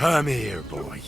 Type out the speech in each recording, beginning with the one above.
Come here, boy.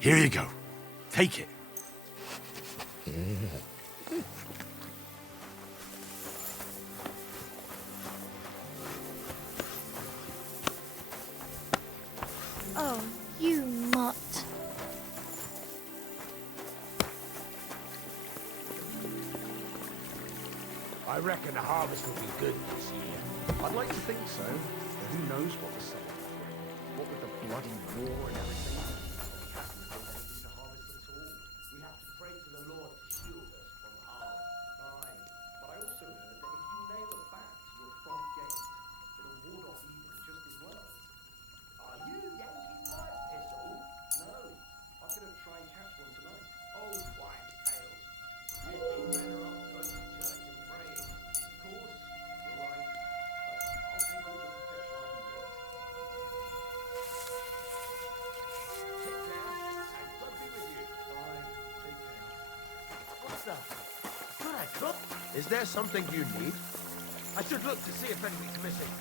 Here you go. Take it. Oh, you mutt. I reckon the harvest will be good this year. I'd like to think so, but who knows what the sun will bring. What with the bloody war and everything. We have to pray to the Lord to shield us from harm. Aye, but I also heard that if you nail a bat to your front gate, it'll ward off evil just as well. Are you yanking my pistol? No, I'm gonna try and catch one tonight. Old wives' tales. You'd be better off going to church and praying. Of course, you're right, but I'll take all the protection I can get. Take care, and God be with you. Bye. Take care. What's that? Should I cook? Is there something you need? I should look to see if anything's missing.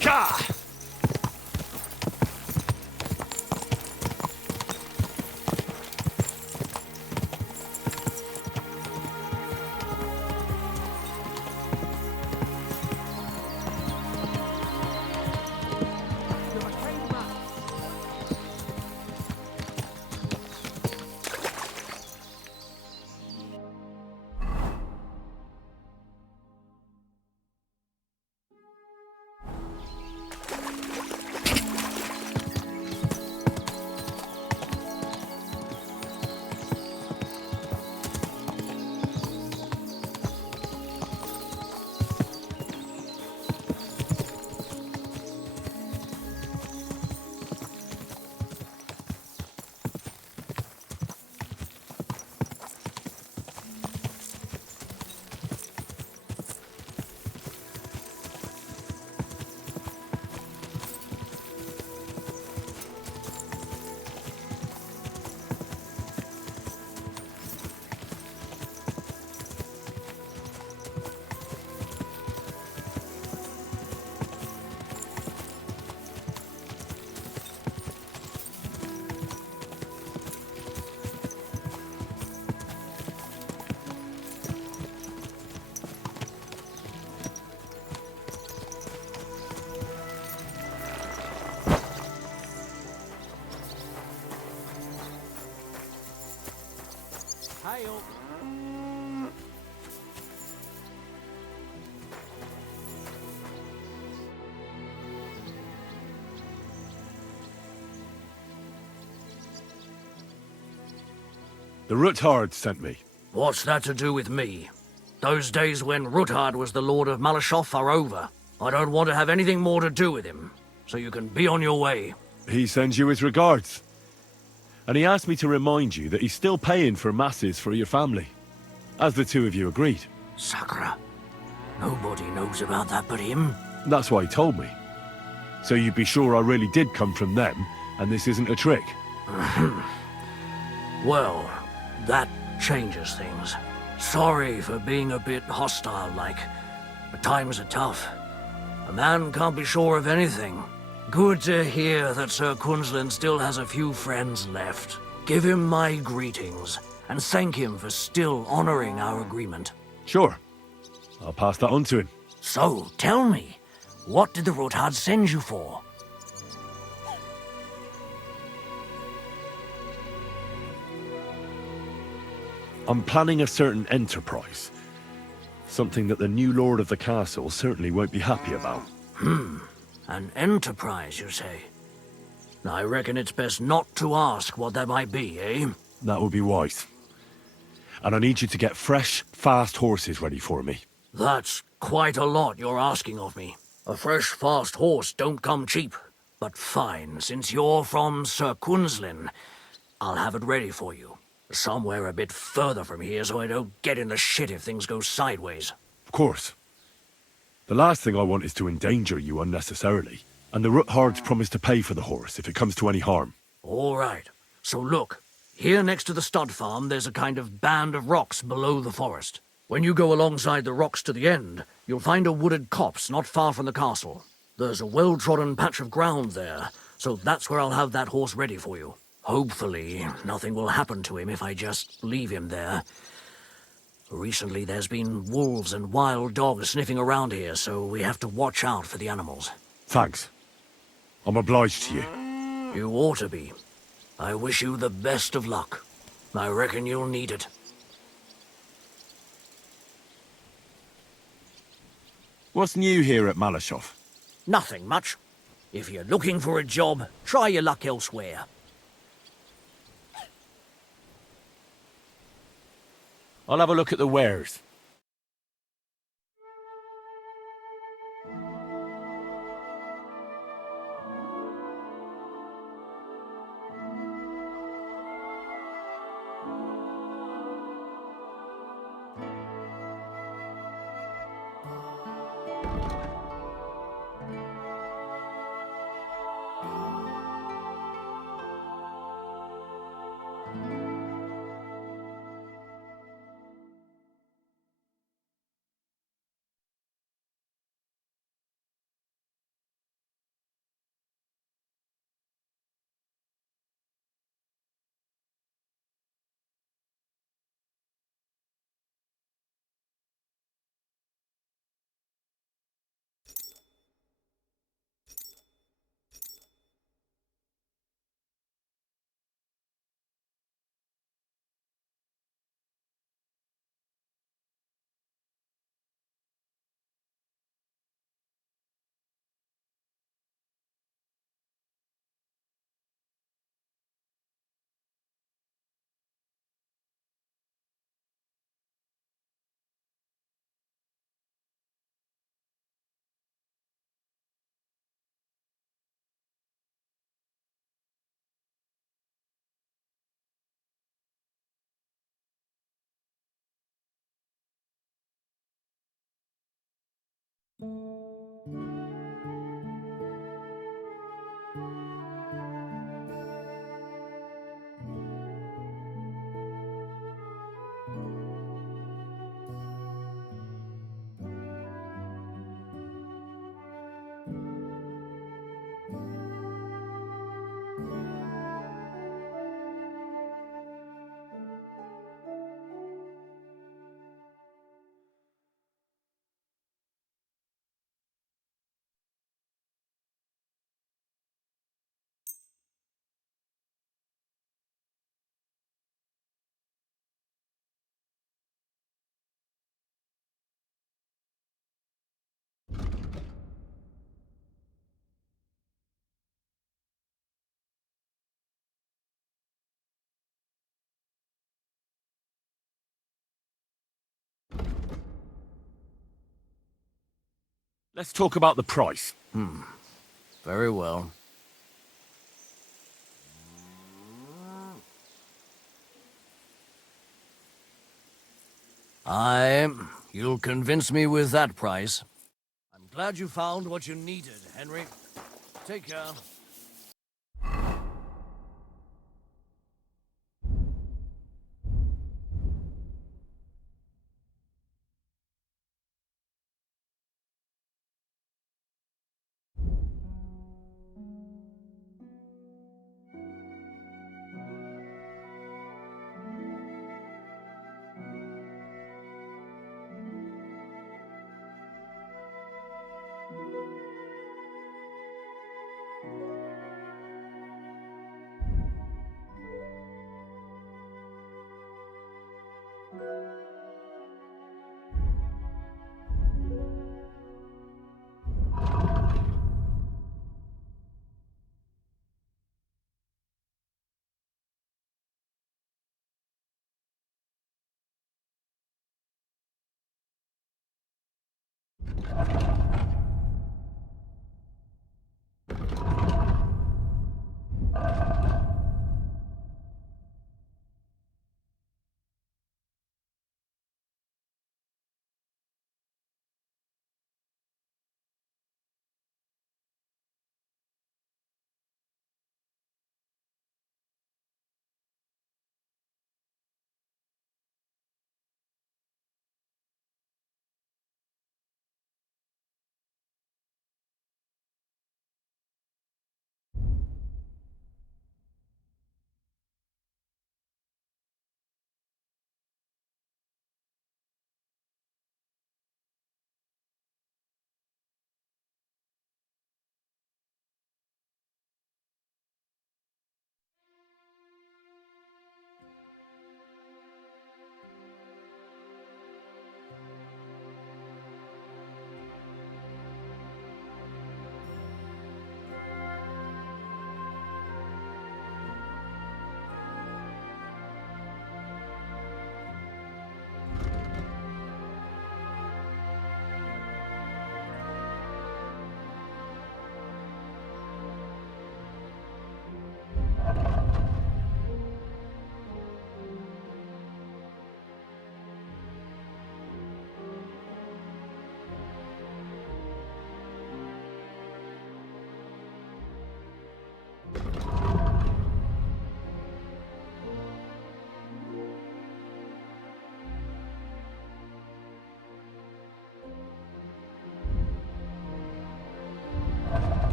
Ka! Hail. The Ruthard sent me. What's that to do with me? Those days when Ruthard was the Lord of Malashov are over. I don't want to have anything more to do with him, so you can be on your way. He sends you his regards. And he asked me to remind you that he's still paying for masses for your family, as the two of you agreed. Sakura. Nobody knows about that but him. That's why he told me. So you'd be sure I really did come from them, and this isn't a trick. Well, that changes things. Sorry for being a bit hostile-like, but times are tough. A man can't be sure of anything. Good to hear that Sir Kunzlin still has a few friends left. Give him my greetings, and thank him for still honoring our agreement. Sure. I'll pass that on to him. So, tell me, what did the Ruthard send you for? I'm planning a certain enterprise. Something that the new lord of the castle certainly won't be happy about. An enterprise, you say? I reckon it's best not to ask what that might be, eh? That would be wise. And I need you to get fresh, fast horses ready for me. That's quite a lot you're asking of me. A fresh, fast horse don't come cheap. But fine, since you're from Sir Kunzlin, I'll have it ready for you. Somewhere a bit further from here so I don't get in the shit if things go sideways. Of course. The last thing I want is to endanger you unnecessarily. And the Ruthards promise to pay for the horse if it comes to any harm. All right. So look, here next to the stud farm there's a kind of band of rocks below the forest. When you go alongside the rocks to the end, you'll find a wooded copse not far from the castle. There's a well-trodden patch of ground there, so that's where I'll have that horse ready for you. Hopefully, nothing will happen to him if I just leave him there. Recently, there's been wolves and wild dogs sniffing around here, so we have to watch out for the animals. Thanks. I'm obliged to you. You ought to be. I wish you the best of luck. I reckon you'll need it. What's new here at Malashov? Nothing much. If you're looking for a job, try your luck elsewhere. I'll have a look at the wares. Let's talk about the price. Very well. Aye, you'll convince me with that price. I'm glad you found what you needed, Henry. Take care.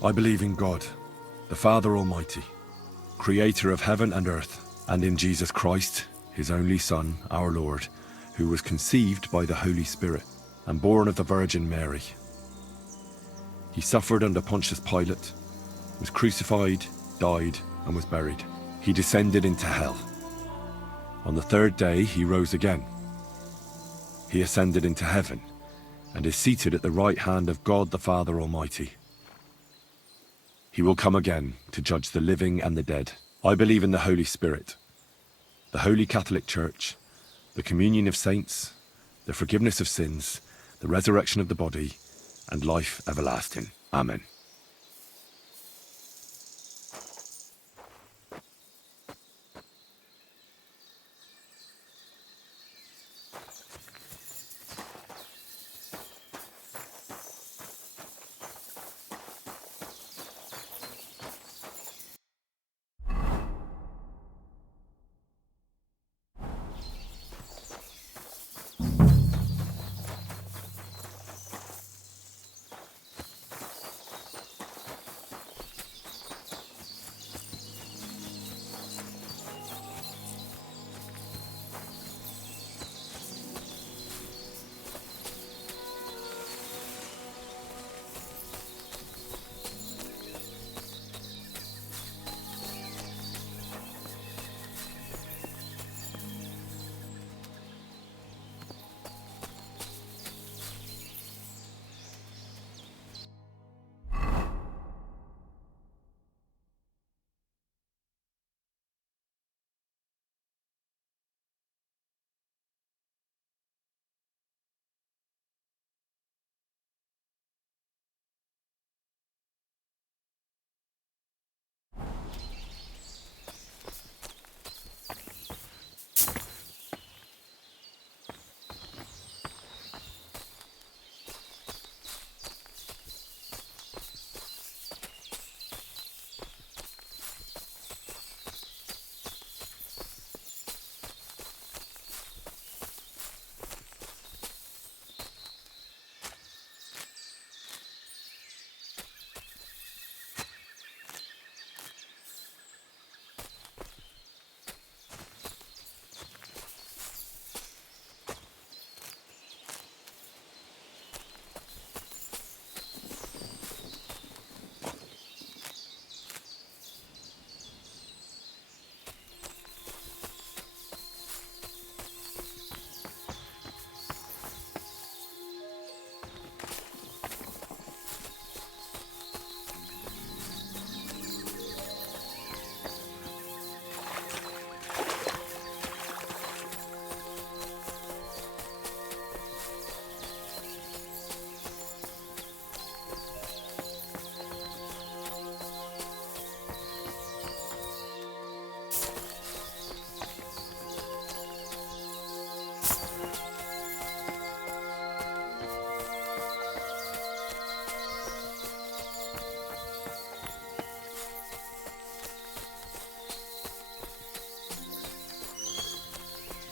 I believe in God, the Father Almighty, creator of heaven and earth, and in Jesus Christ, his only Son, our Lord, who was conceived by the Holy Spirit and born of the Virgin Mary. He suffered under Pontius Pilate, was crucified, died, and was buried. He descended into hell. On the third day he rose again. He ascended into heaven and is seated at the right hand of God the Father Almighty. He will come again to judge the living and the dead. I believe in the Holy Spirit, the Holy Catholic Church, the communion of saints, the forgiveness of sins, the resurrection of the body, and life everlasting. Amen.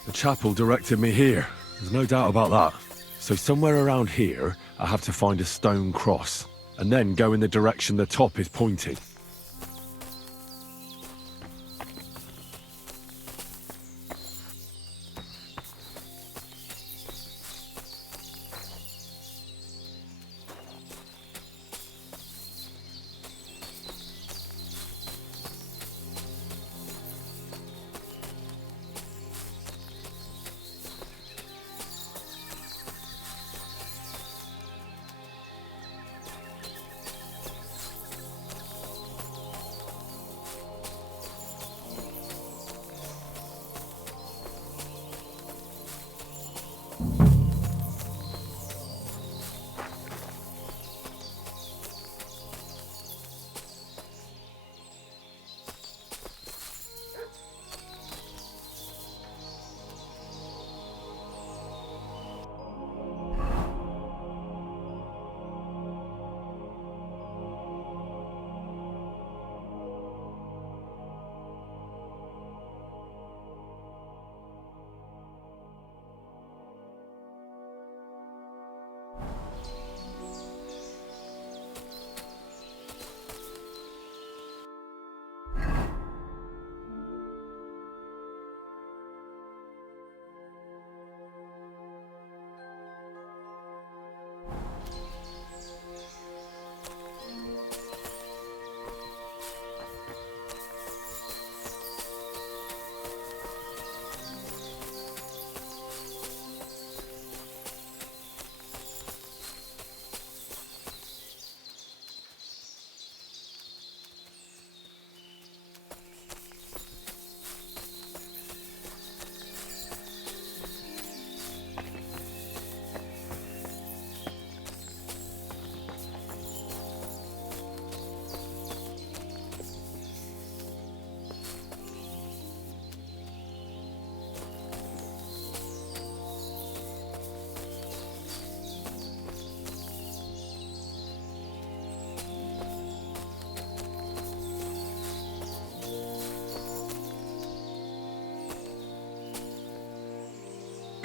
The chapel directed me here. There's no doubt about that. So somewhere around here, I have to find a stone cross, and then go in the direction the top is pointing.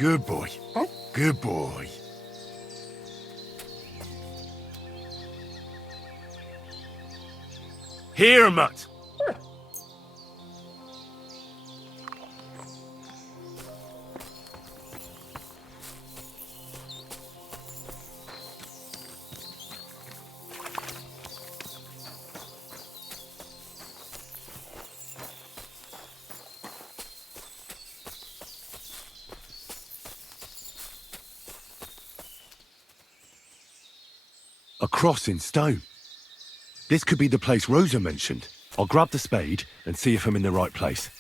Good boy. Good boy. Here, Mutt. A cross in stone. This could be the place Rosa mentioned. I'll grab the spade and see if I'm in the right place.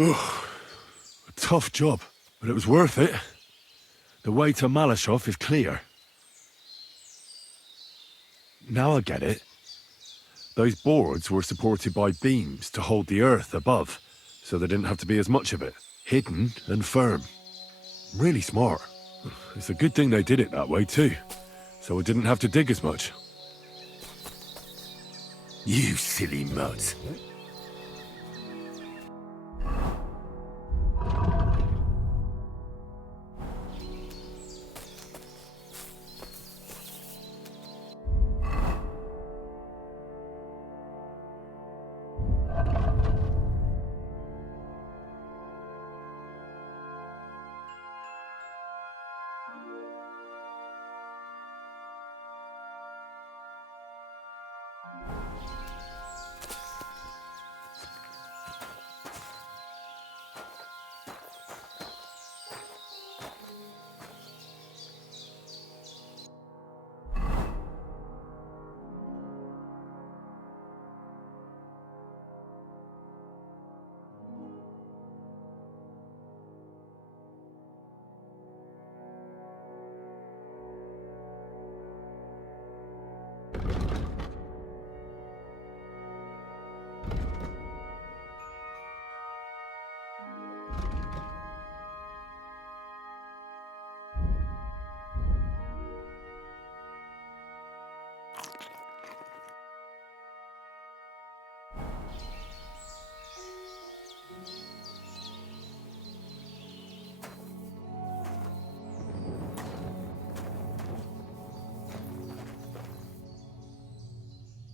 A tough job, but it was worth it. The way to Malashov is clear. Now I get it. Those boards were supported by beams to hold the earth above, so there didn't have to be as much of it. Hidden and firm. Really smart. It's a good thing they did it that way too, so I didn't have to dig as much. You silly mutt.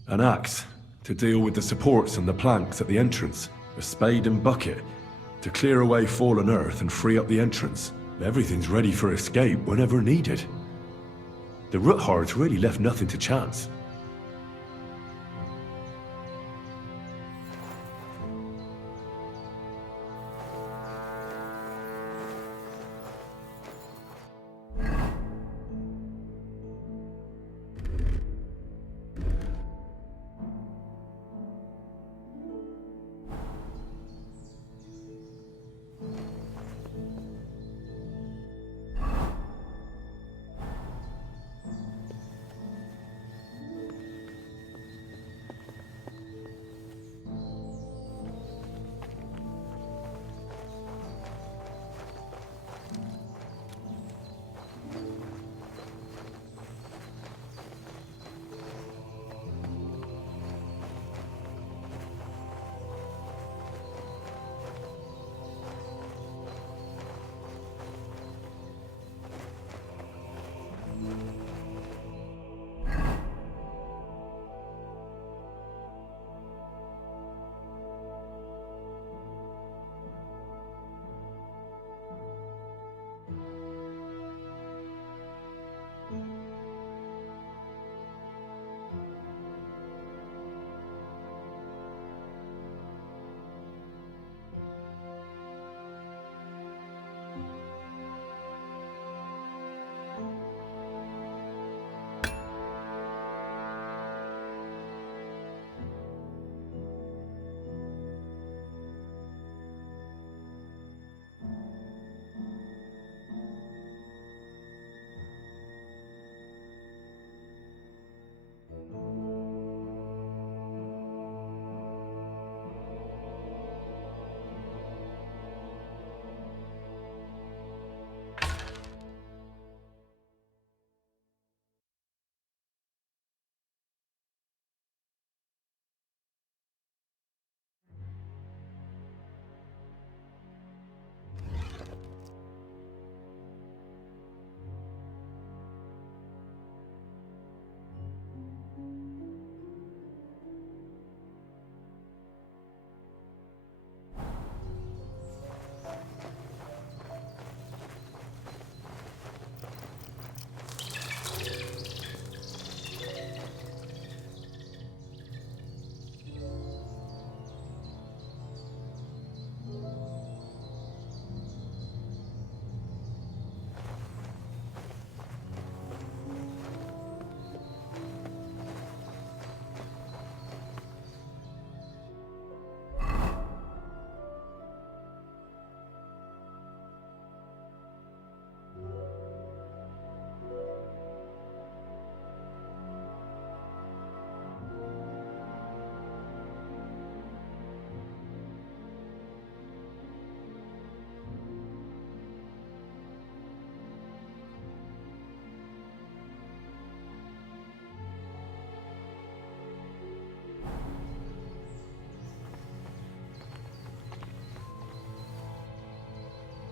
An axe to deal with the supports and the planks at the entrance. A spade and bucket to clear away fallen earth and free up the entrance. Everything's ready for escape whenever needed. The Roothards really left nothing to chance.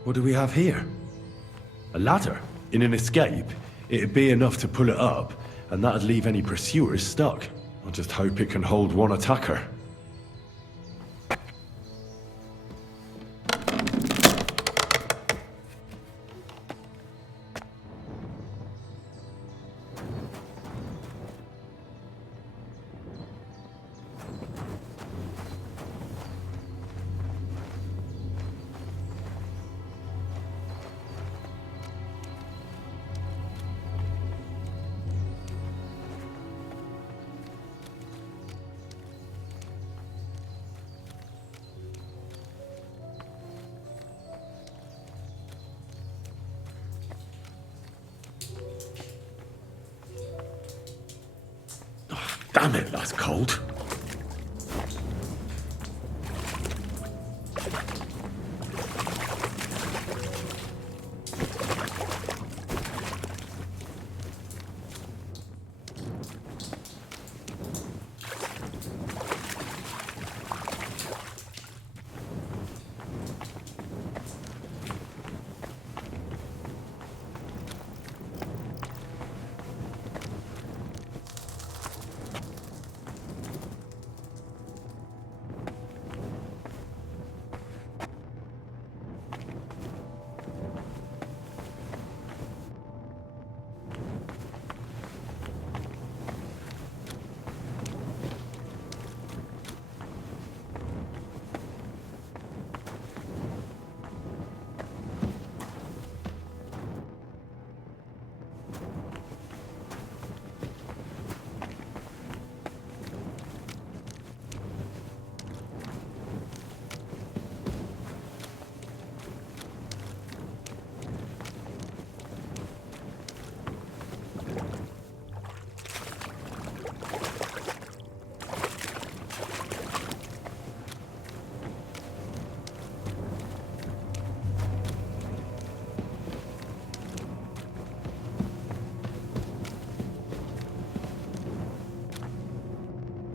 What do we have here? A ladder? In an escape, it'd be enough to pull it up, and that'd leave any pursuers stuck. I just hope it can hold one attacker. Damn it, that's cold.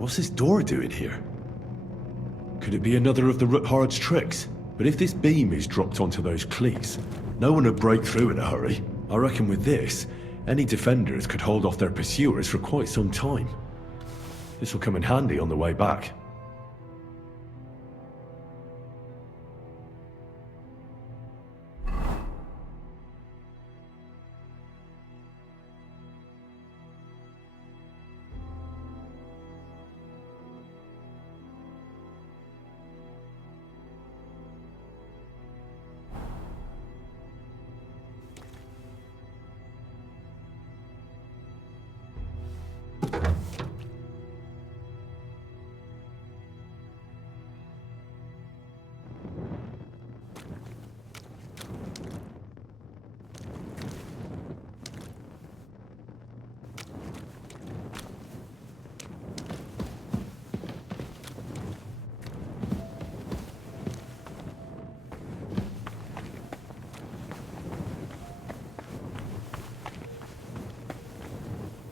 What's this door doing here? Could it be another of the Ruthard's tricks? But if this beam is dropped onto those cleats, no one would break through in a hurry. I reckon with this, any defenders could hold off their pursuers for quite some time. This will come in handy on the way back.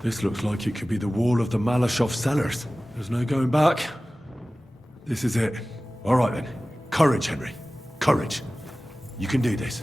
This looks like it could be the wall of the Malashov cellars. There's no going back. This is it. All right then. Courage, Henry. Courage. You can do this.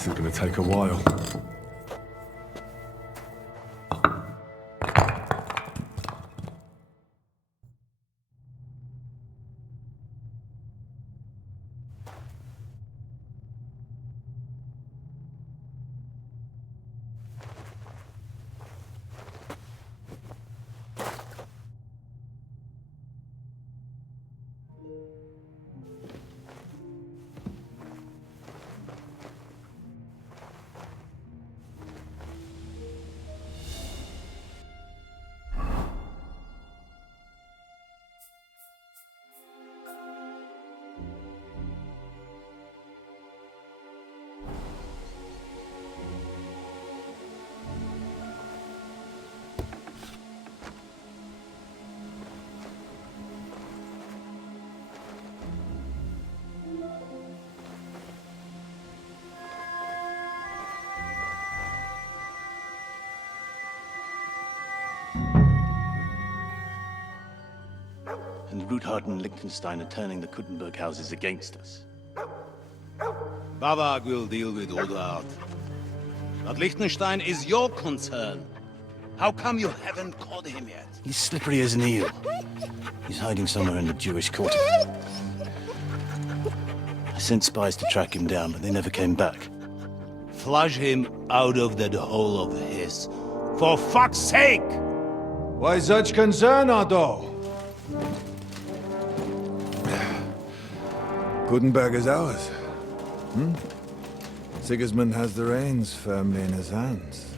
This is going to take a while. And Ruthard and Liechtenstein are turning the Kuttenberg houses against us. Bavag will deal with Ruthard. But Liechtenstein is your concern. How come you haven't caught him yet? He's slippery as an eel. He's hiding somewhere in the Jewish quarter. I sent spies to track him down, but they never came back. Flush him out of that hole of his. For fuck's sake! Why such concern, Otto? Gutenberg is ours. Sigismund has the reins firmly in his hands.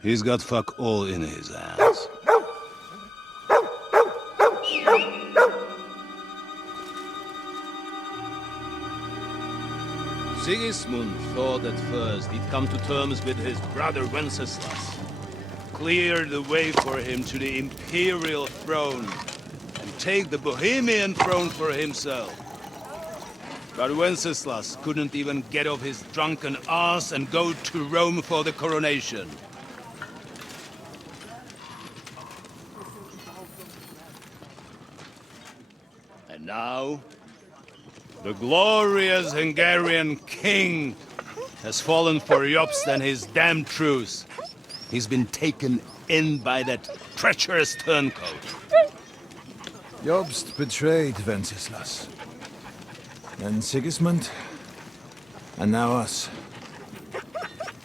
He's got fuck all in his hands. Sigismund thought at first he'd come to terms with his brother Wenceslas, clear the way for him to the imperial throne, and take the Bohemian throne for himself. But Wenceslas couldn't even get off his drunken ass and go to Rome for the coronation. And now, the glorious Hungarian king has fallen for Jobst and his damned truce. He's been taken in by that treacherous turncoat. Jobst betrayed Wenceslas. Then Sigismund. And now us.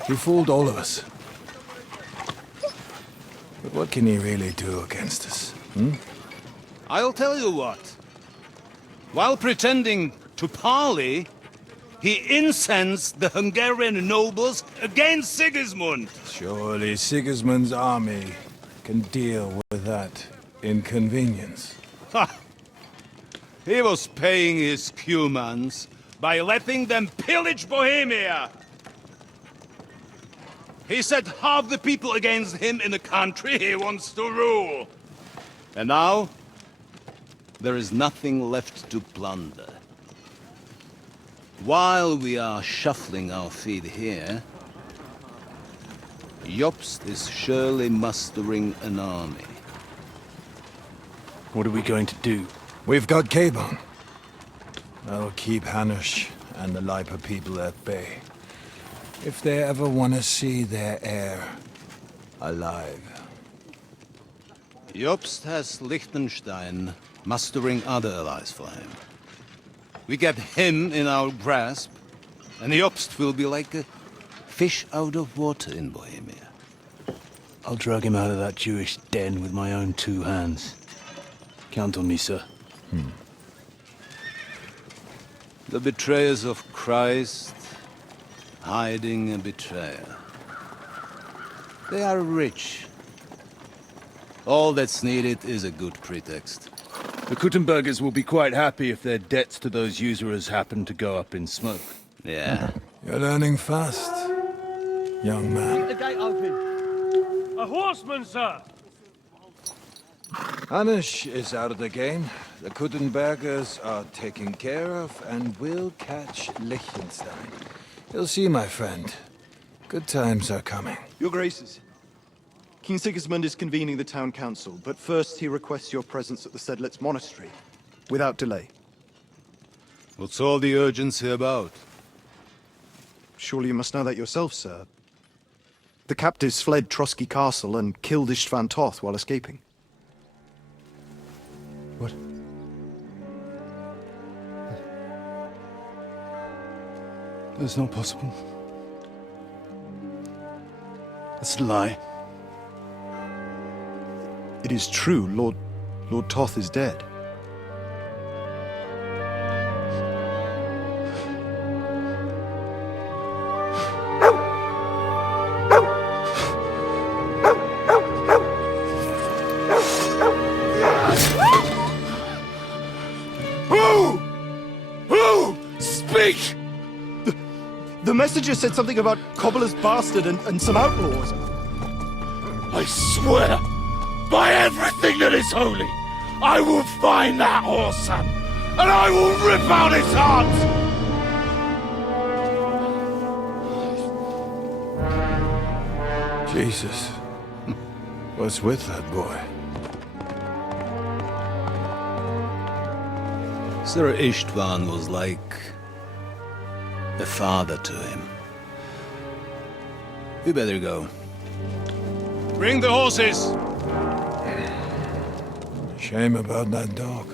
He fooled all of us. But what can he really do against us? I'll tell you what. While pretending to parley, he incensed the Hungarian nobles against Sigismund. Surely Sigismund's army can deal with that inconvenience. Ha! He was paying his Cumans by letting them pillage Bohemia. He set half the people against him in the country he wants to rule. And now, there is nothing left to plunder. While we are shuffling our feet here, Jobst is surely mustering an army. What are we going to do? We've got Cabon. That'll keep Hanush and the Lipa people at bay. If they ever want to see their heir alive. Jobst has Liechtenstein mustering other allies for him. We get him in our grasp, and Jobst will be like a fish out of water in Bohemia. I'll drag him out of that Jewish den with my own 2 hands. Count on me, sir. The betrayers of Christ, hiding a betrayer. They are rich. All that's needed is a good pretext. The Kuttenbergers will be quite happy if their debts to those usurers happen to go up in smoke. Yeah. You're learning fast, young man. The gate open. A horseman, sir! Hanush is out of the game. The Kuttenbergers are taken care of and will catch Liechtenstein. You'll see, my friend. Good times are coming. Your Graces, King Sigismund is convening the town council, but first he requests your presence at the Sedlitz monastery, without delay. What's all the urgency about? Surely you must know that yourself, sir. The captives fled Trotsky Castle and killed Istvan Toth while escaping. What? That's not possible. That's a lie. It is true, Lord Toth is dead. Who? Speak! The messenger said something about Cobbler's bastard and some outlaws. I swear, by everything that is holy, I will find that whoreson, and I will rip out his heart! Jesus. What's with that boy? Sir Istvan was like a father to him. We better go. Bring the horses! Shame about that dog.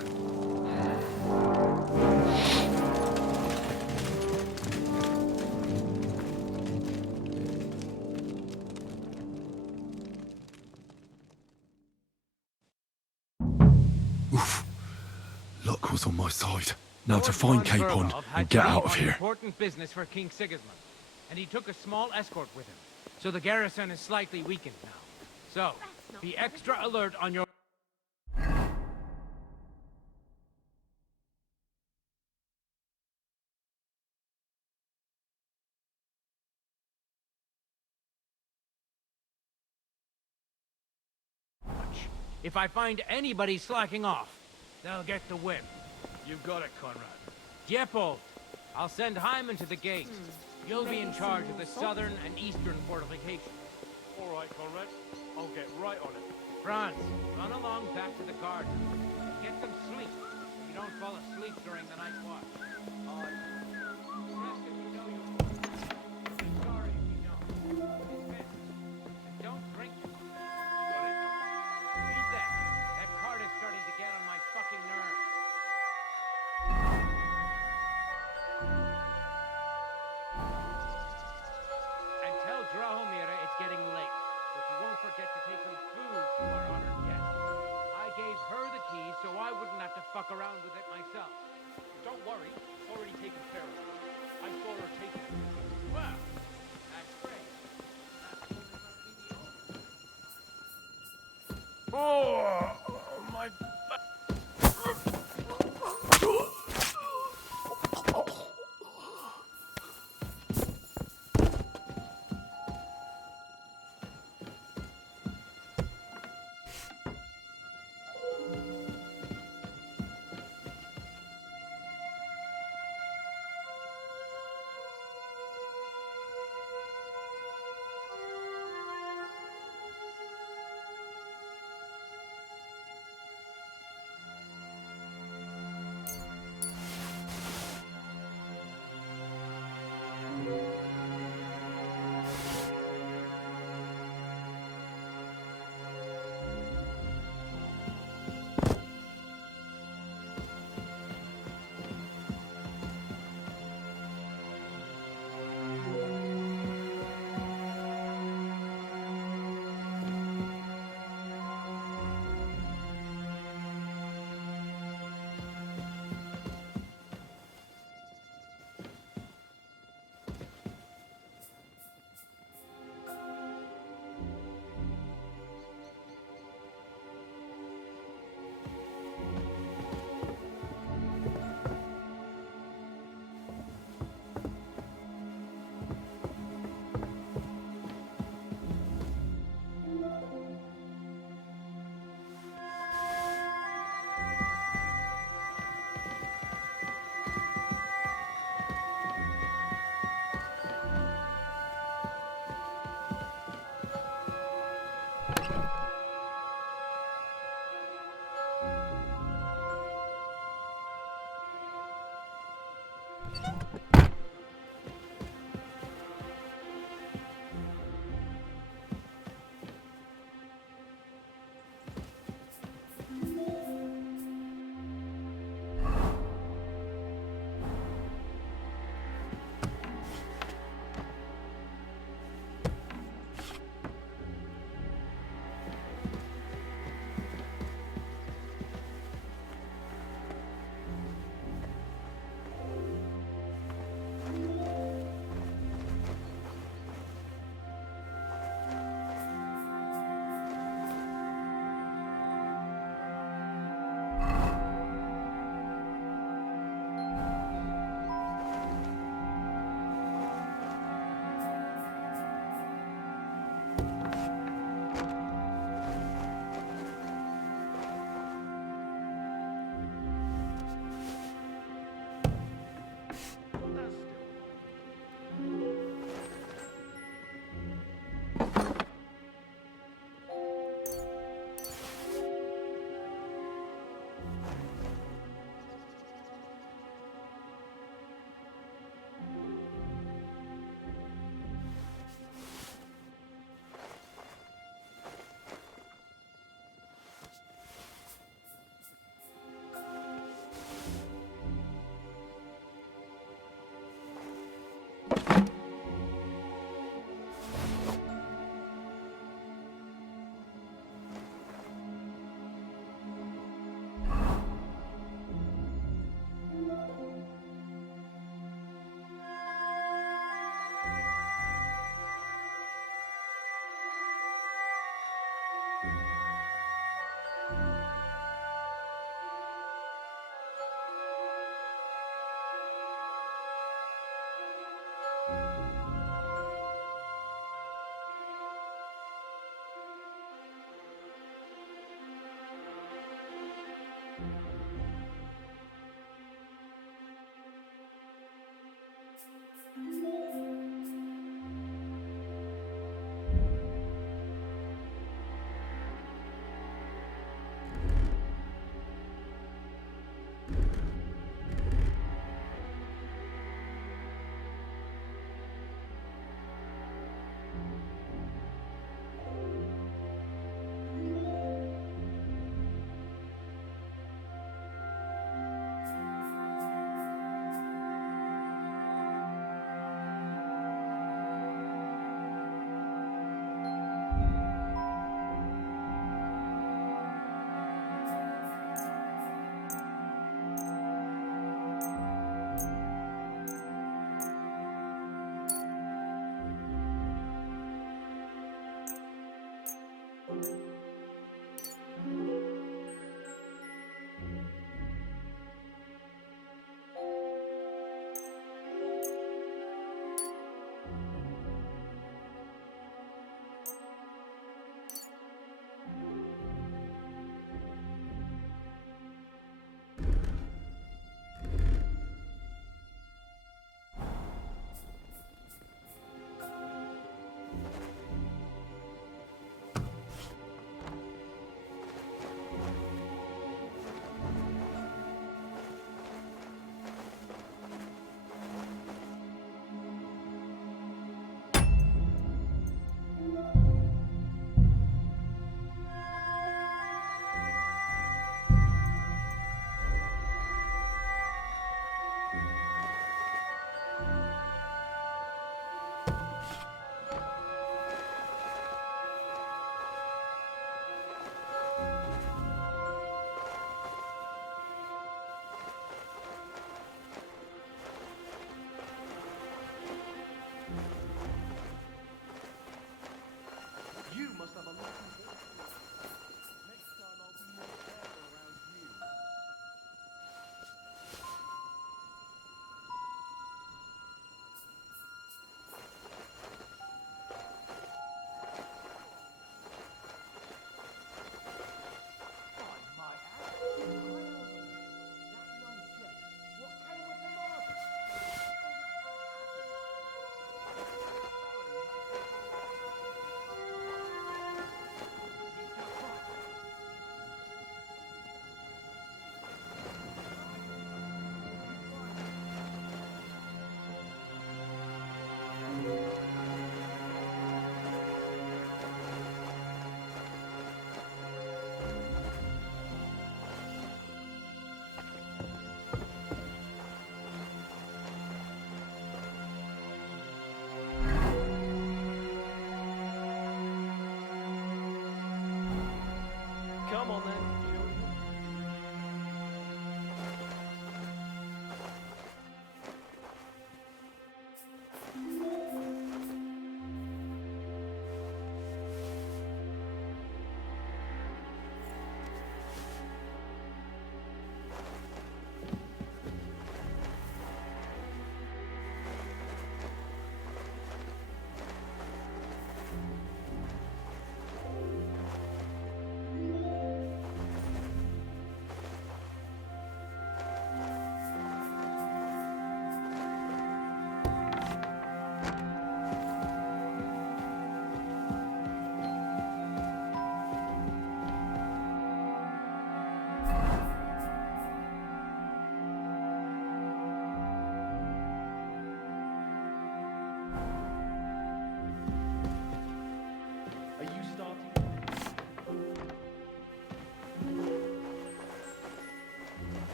Luck was on my side. Now to find Capon and get out of here. Important business for King Sigismund, and he took a small escort with him. So the garrison is slightly weakened now. So, be extra alert on your... If I find anybody slacking off, they'll get the whip. You've got it, Conrad. Diepold, I'll send Hyman to the gate. You'll be in charge of the southern and eastern fortifications. All right, Conrad. I'll get right on it. Franz, run along back to the garden. Get some sleep. You don't fall asleep during the night watch. Rest if you know you be sorry if you don't. Dismiss. And don't drink. Read that. That card is starting to get on my fucking nerves. And tell Drahomira it's getting late. But you won't forget to take some food to our honored guest. I gave her the keys so I wouldn't have to fuck around with it myself. Don't worry. It's already taken care of. I saw her take it. Well, that's great. Oh, my...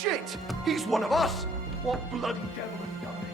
Shit! He's one of us! What bloody devil has done it?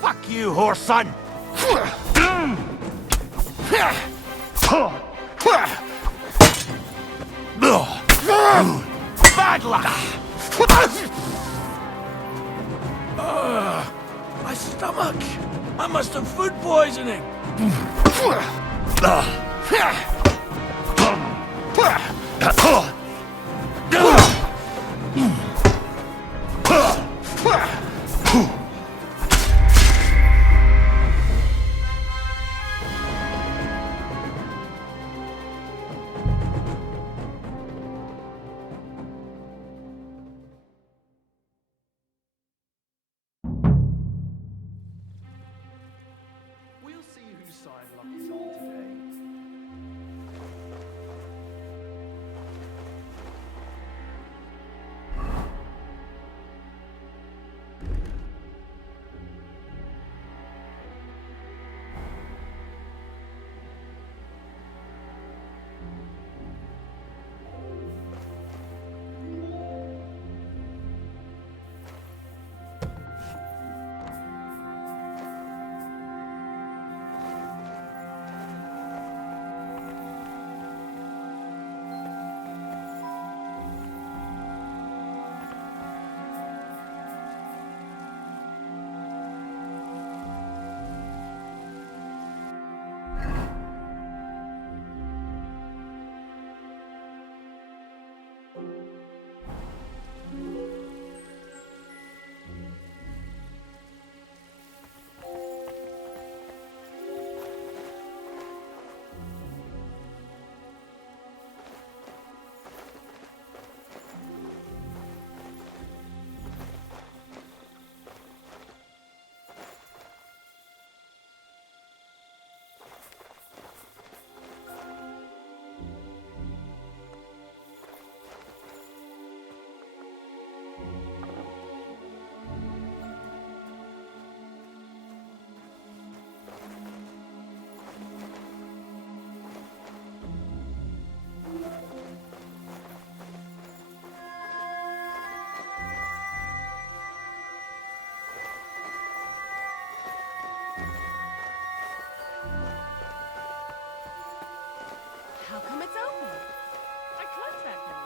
Fuck you, horse son! Bad luck! My stomach! I must have food poisoning! We'll see whose side luck is on today. How come it's open? I closed that thing.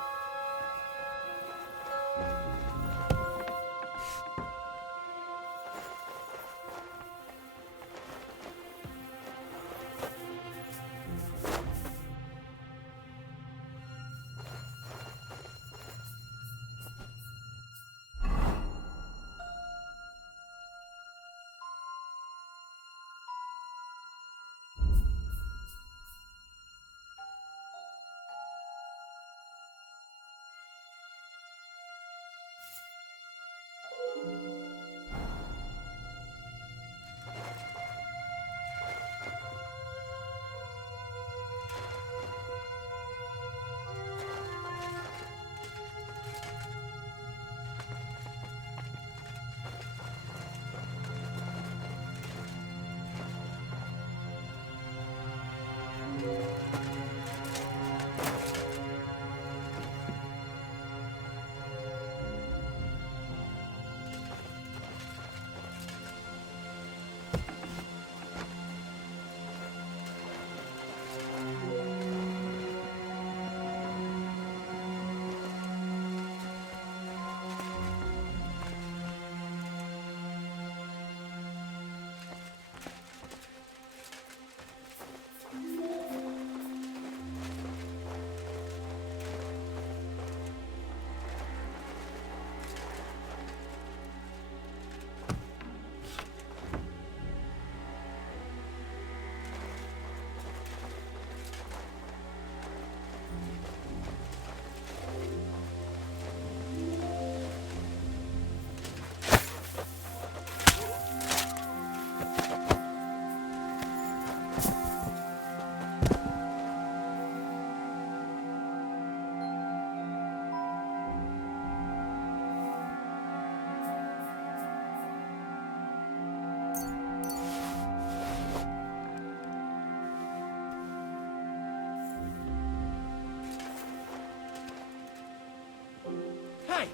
Hey,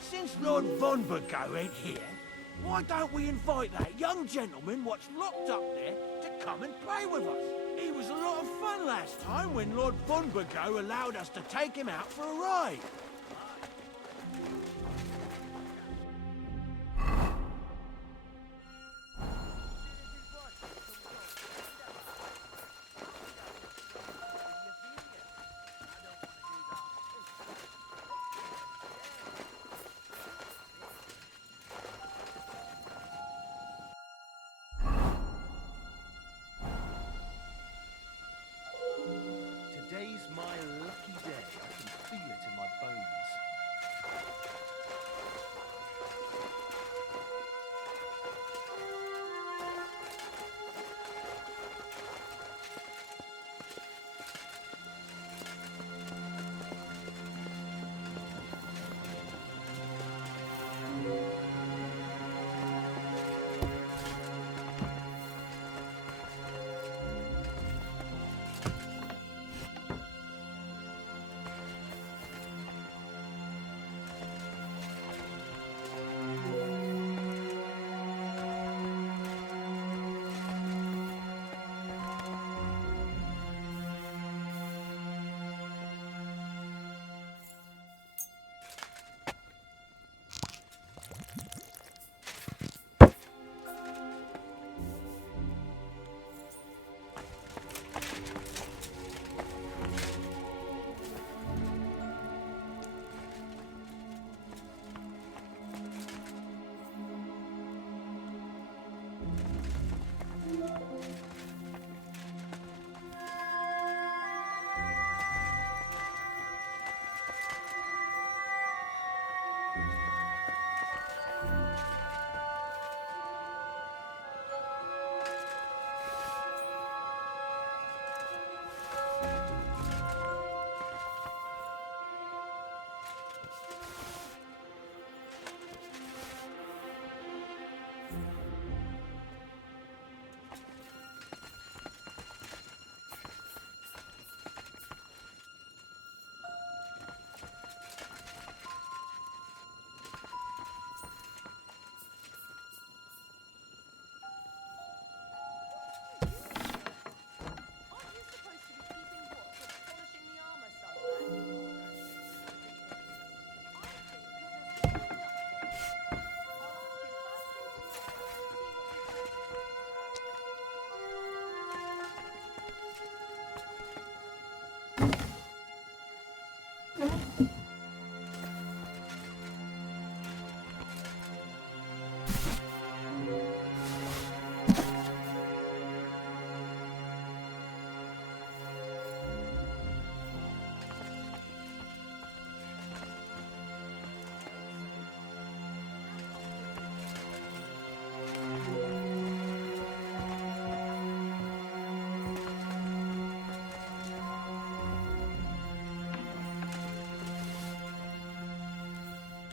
since Lord Von Burgow ain't here, Why don't we invite that young gentleman what's locked up there to come and play with us? He was a lot of fun last time when Lord Bunbergo allowed us to take him out for a ride. Today's my lucky day. I can feel it in my bones.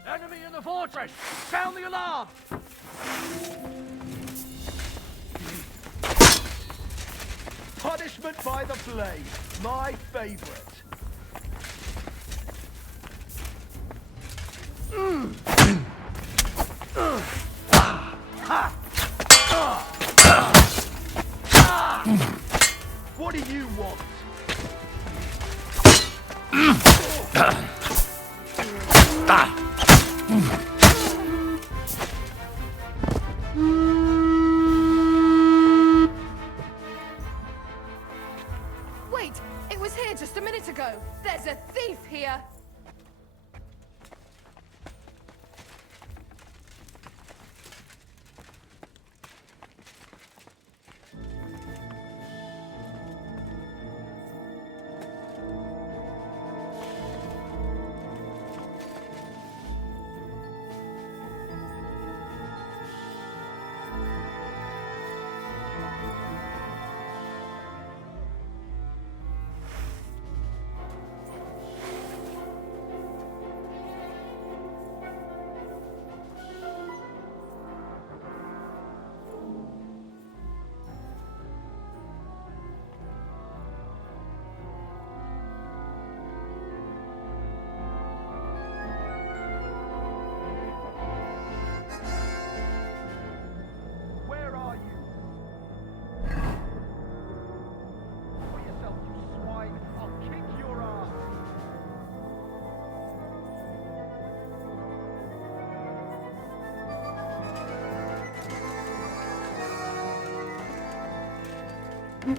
Enemy in the fortress! Sound the alarm! Punishment by the blade, my favorite. What do you want? Wait, it was here just a minute ago. There's a thief here. Bad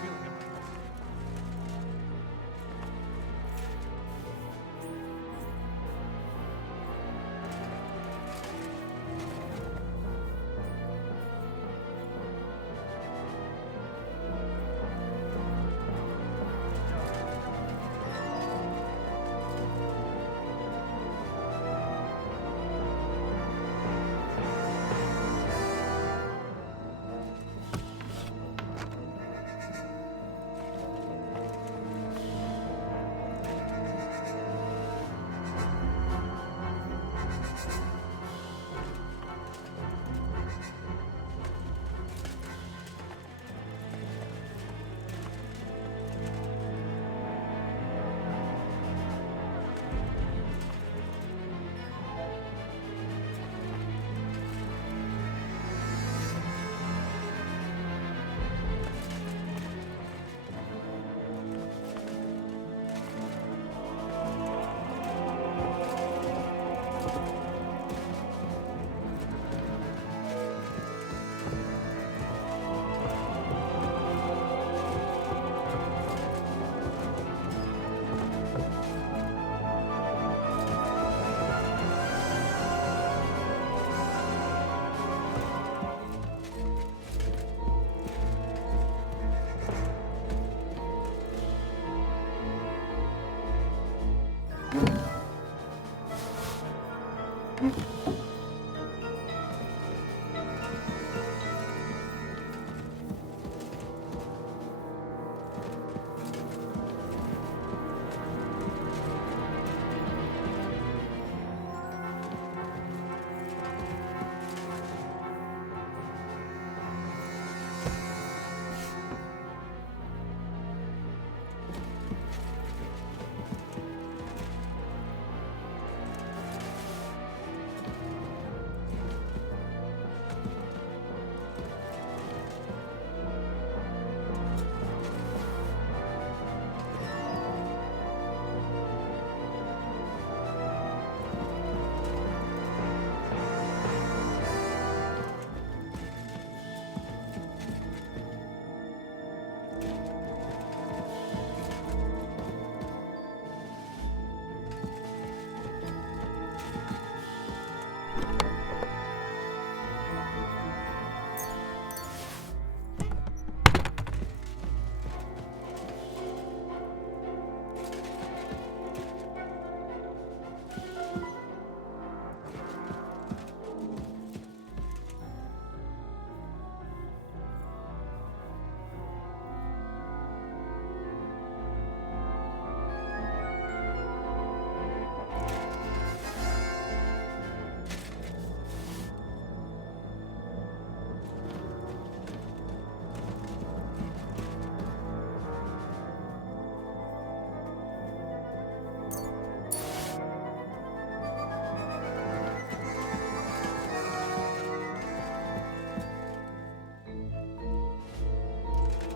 feeling about it.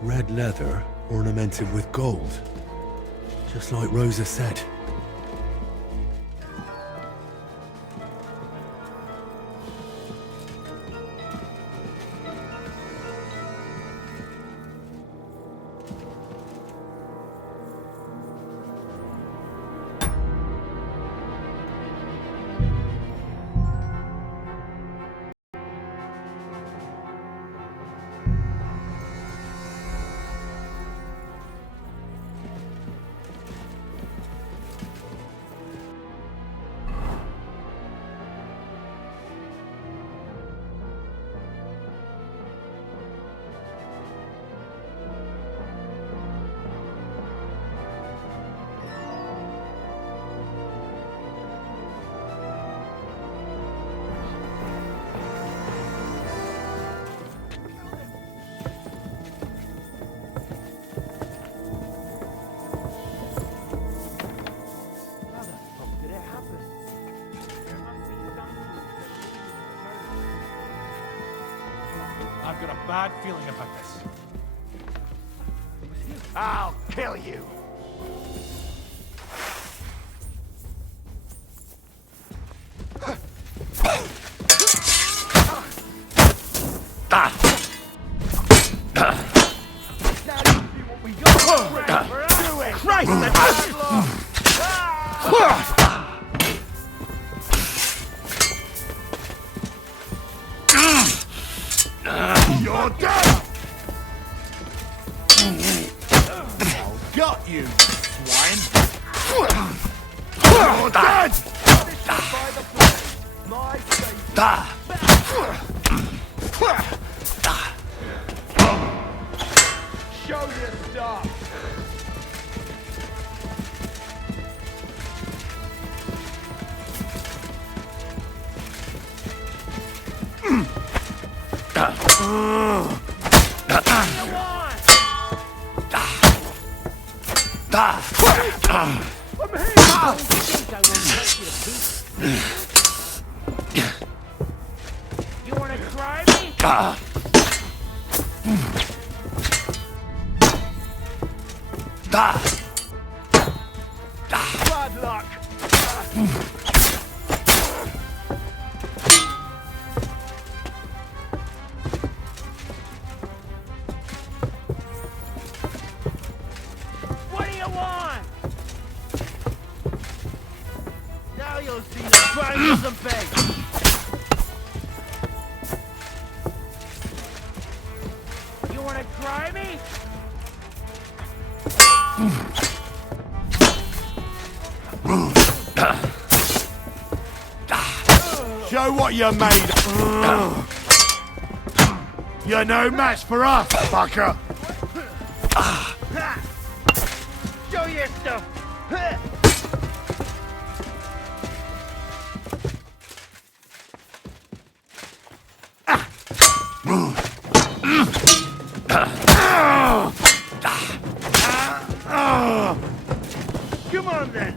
Red leather ornamented with gold. Just like Rosa said. I've got a bad feeling about this. I'll kill you. You're dead! Got you, swine! You're dead! Show your stuff. You wanna try me? Bad luck. What do you want? Now you'll see the triangles of bait. You wanna try me? Show what you're made of. You're no match for us, fucker. Show your stuff. Come on then.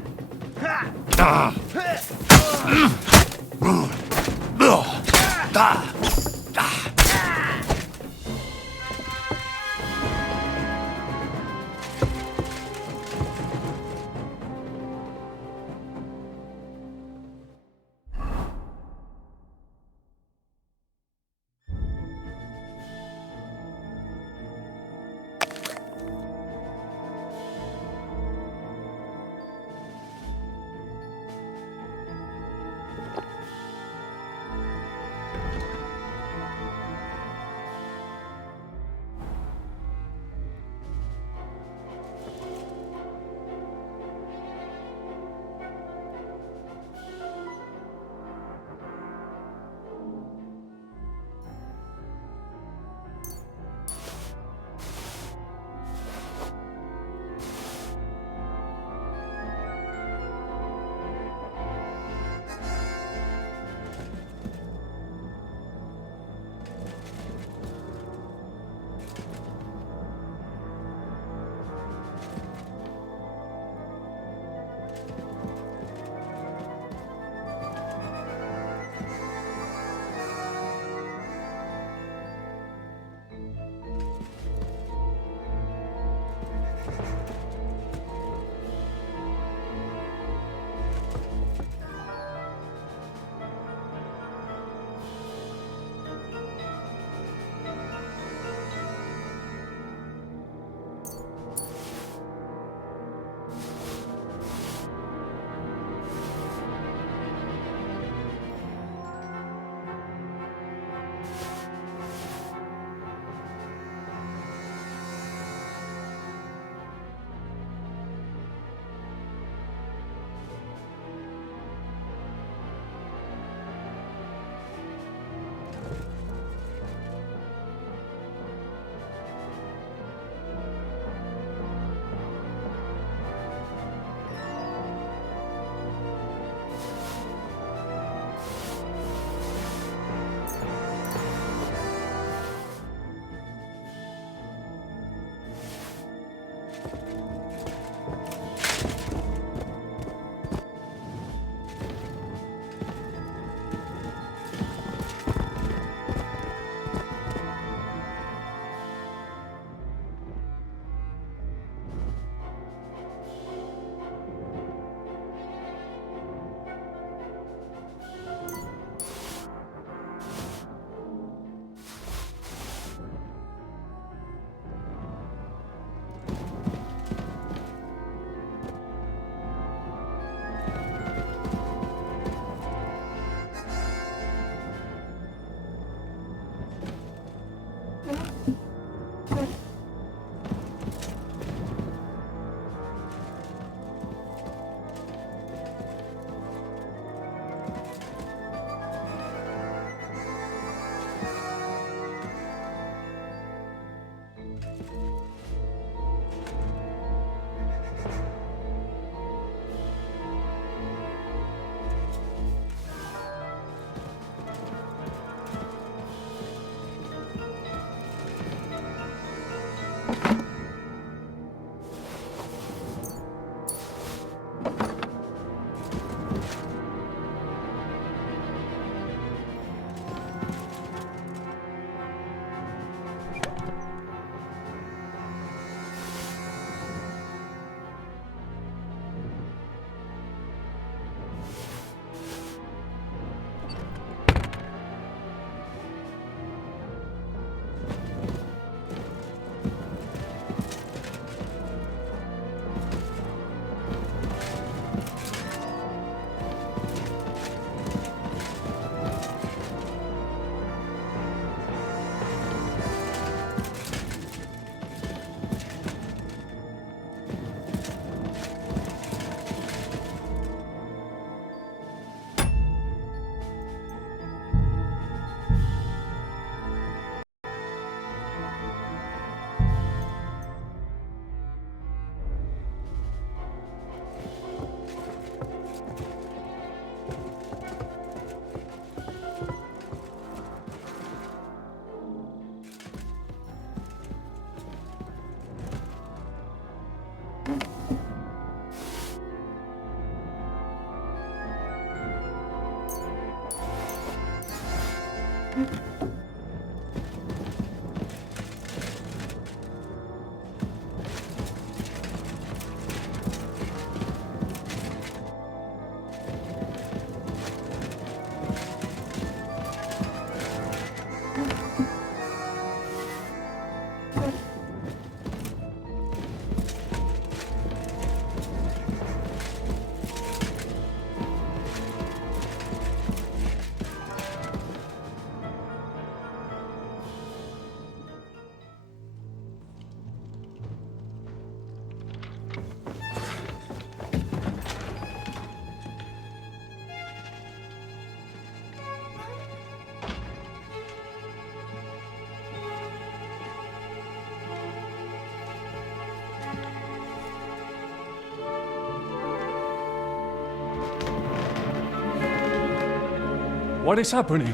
What is happening?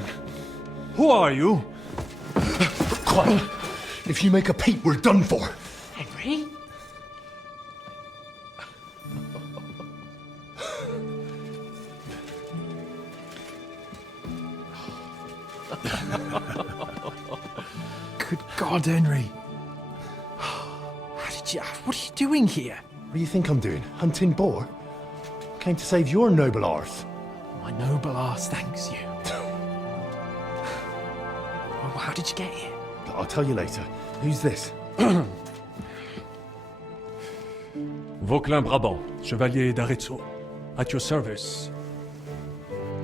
Who are you? Quiet. If you make a peep, we're done for. Henry? Good God, Henry. What are you doing here? What do you think I'm doing? Hunting boar? Came to save your noble arse. My noble arse thanks you. Well, how did you get here? I'll tell you later. Who's this? Vauquelin-Brabant, Chevalier d'Arezzo. At your service.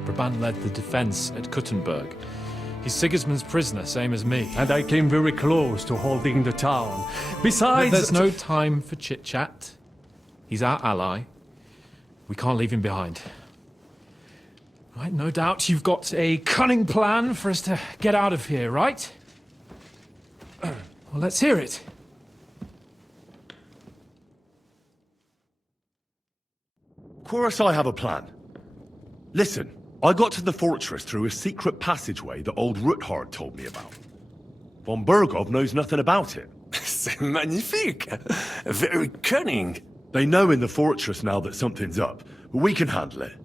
Brabant led the defense at Kuttenberg. He's Sigismund's prisoner, same as me. And I came very close to holding the town. Besides... There's no time for chit-chat. He's our ally. We can't leave him behind. Right, no doubt you've got a cunning plan for us to get out of here, right? Well, let's hear it. Of course I have a plan. Listen, I got to the fortress through a secret passageway that old Ruthard told me about. Von Bergov knows nothing about it. C'est magnifique! Very cunning. They know in the fortress now that something's up, but we can handle it.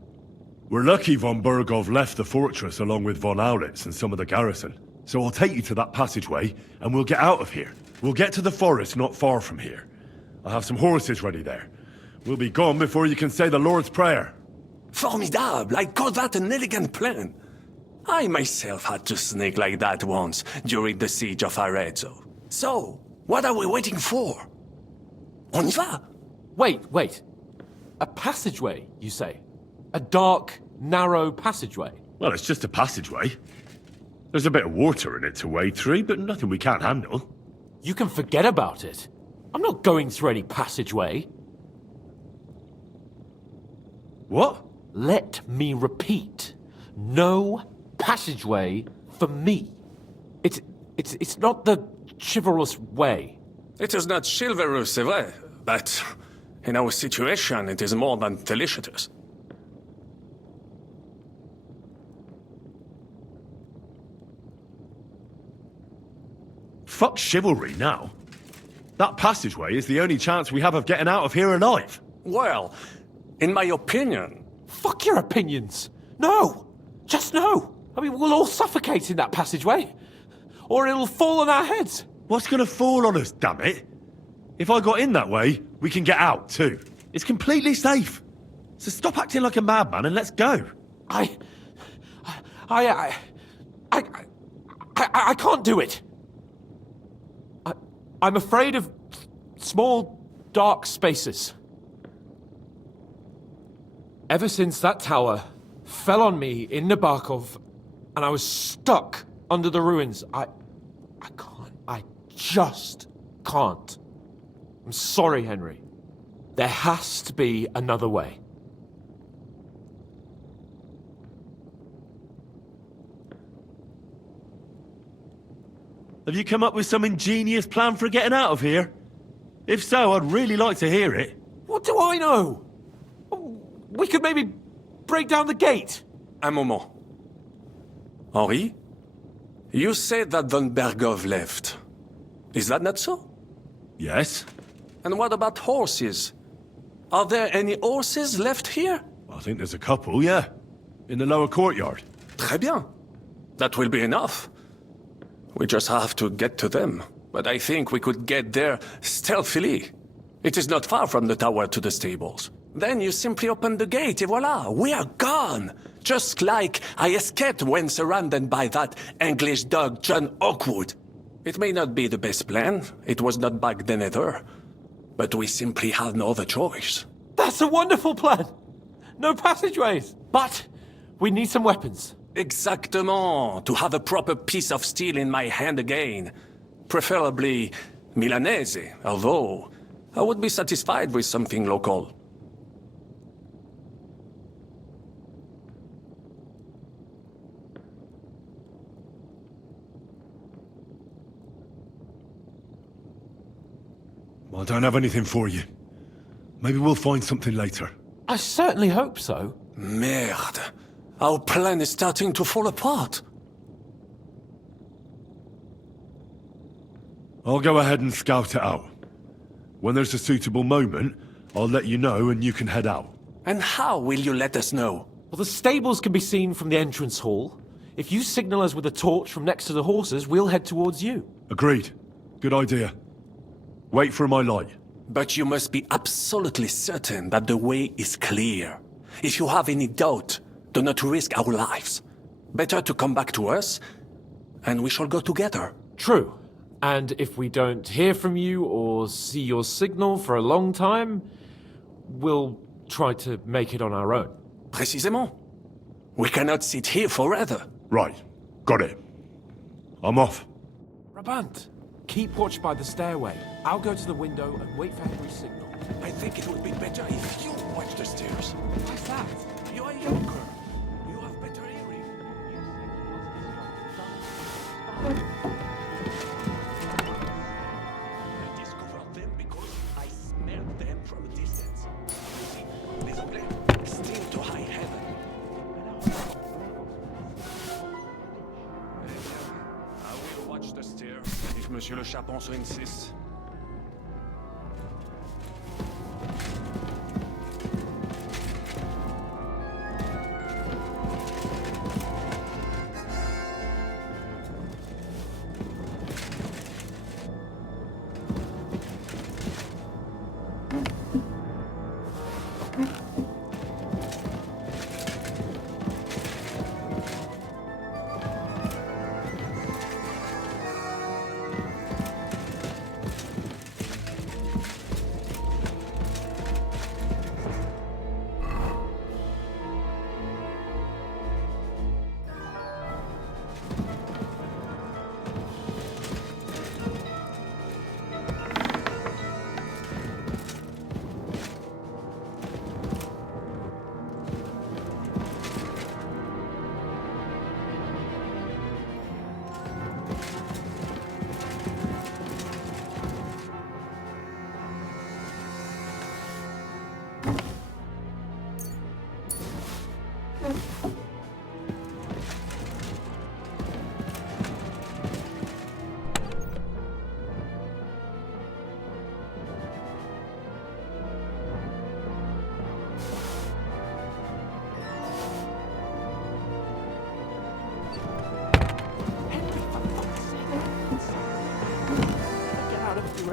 We're lucky von Bergov left the fortress along with von Aulitz and some of the garrison. So I'll take you to that passageway, and we'll get out of here. We'll get to the forest not far from here. I have some horses ready there. We'll be gone before you can say the Lord's Prayer. Formidable! I call that an elegant plan. I myself had to sneak like that once during the siege of Arezzo. So, what are we waiting for? On y va! Wait. A passageway, you say? A dark, narrow passageway? Well, it's just a passageway. There's a bit of water in it to wade through, but nothing we can't handle. You can forget about it. I'm not going through any passageway. What? Let me repeat. No passageway for me. It's not the chivalrous way. It is not chivalrous, c'est vrai, but in our situation, it is more than delicious. Fuck chivalry now. That passageway is the only chance we have of getting out of here alive. Well, in my opinion... Fuck your opinions! No! Just no! I mean, we'll all suffocate in that passageway. Or it'll fall on our heads. What's gonna fall on us, damn it? If I got in that way, we can get out, too. It's completely safe. So stop acting like a madman and let's go. I can't do it. I'm afraid of small, dark spaces. Ever since that tower fell on me in Nabokov, and I was stuck under the ruins, I just can't. I'm sorry, Henry. There has to be another way. Have you come up with some ingenious plan for getting out of here? If so, I'd really like to hear it. What do I know? We could maybe break down the gate. Un moment. Henri? You said that von Bergov left. Is that not so? Yes. And what about horses? Are there any horses left here? I think there's a couple, yeah. In the lower courtyard. Très bien. That will be enough. We just have to get to them. But I think we could get there stealthily. It is not far from the tower to the stables. Then you simply open the gate, et voila, we are gone! Just like I escaped when surrounded by that English dog John Oakwood. It may not be the best plan, it was not back then either. But we simply had no other choice. That's a wonderful plan! No passageways! But we need some weapons. Exactement, to have a proper piece of steel in my hand again. Preferably Milanese, although I would be satisfied with something local. I don't have anything for you. Maybe we'll find something later. I certainly hope so. Merde. Our plan is starting to fall apart. I'll go ahead and scout it out. When there's a suitable moment, I'll let you know and you can head out. And how will you let us know? Well, the stables can be seen from the entrance hall. If you signal us with a torch from next to the horses, we'll head towards you. Agreed. Good idea. Wait for my light. But you must be absolutely certain that the way is clear. If you have any doubt, do not risk our lives. Better to come back to us, and we shall go together. True. And if we don't hear from you or see your signal for a long time, we'll try to make it on our own. Précisément. We cannot sit here forever. Right. Got it. I'm off. Brabant, keep watch by the stairway. I'll go to the window and wait for Henry's signal. I think it would be better if you watch the stairs. Why's that? You are younger. You have better hearing. I discovered them because I smelled them from a distance. You see, les Anglais steam to high heaven. I will watch the stairs if Monsieur le Chapon so insists.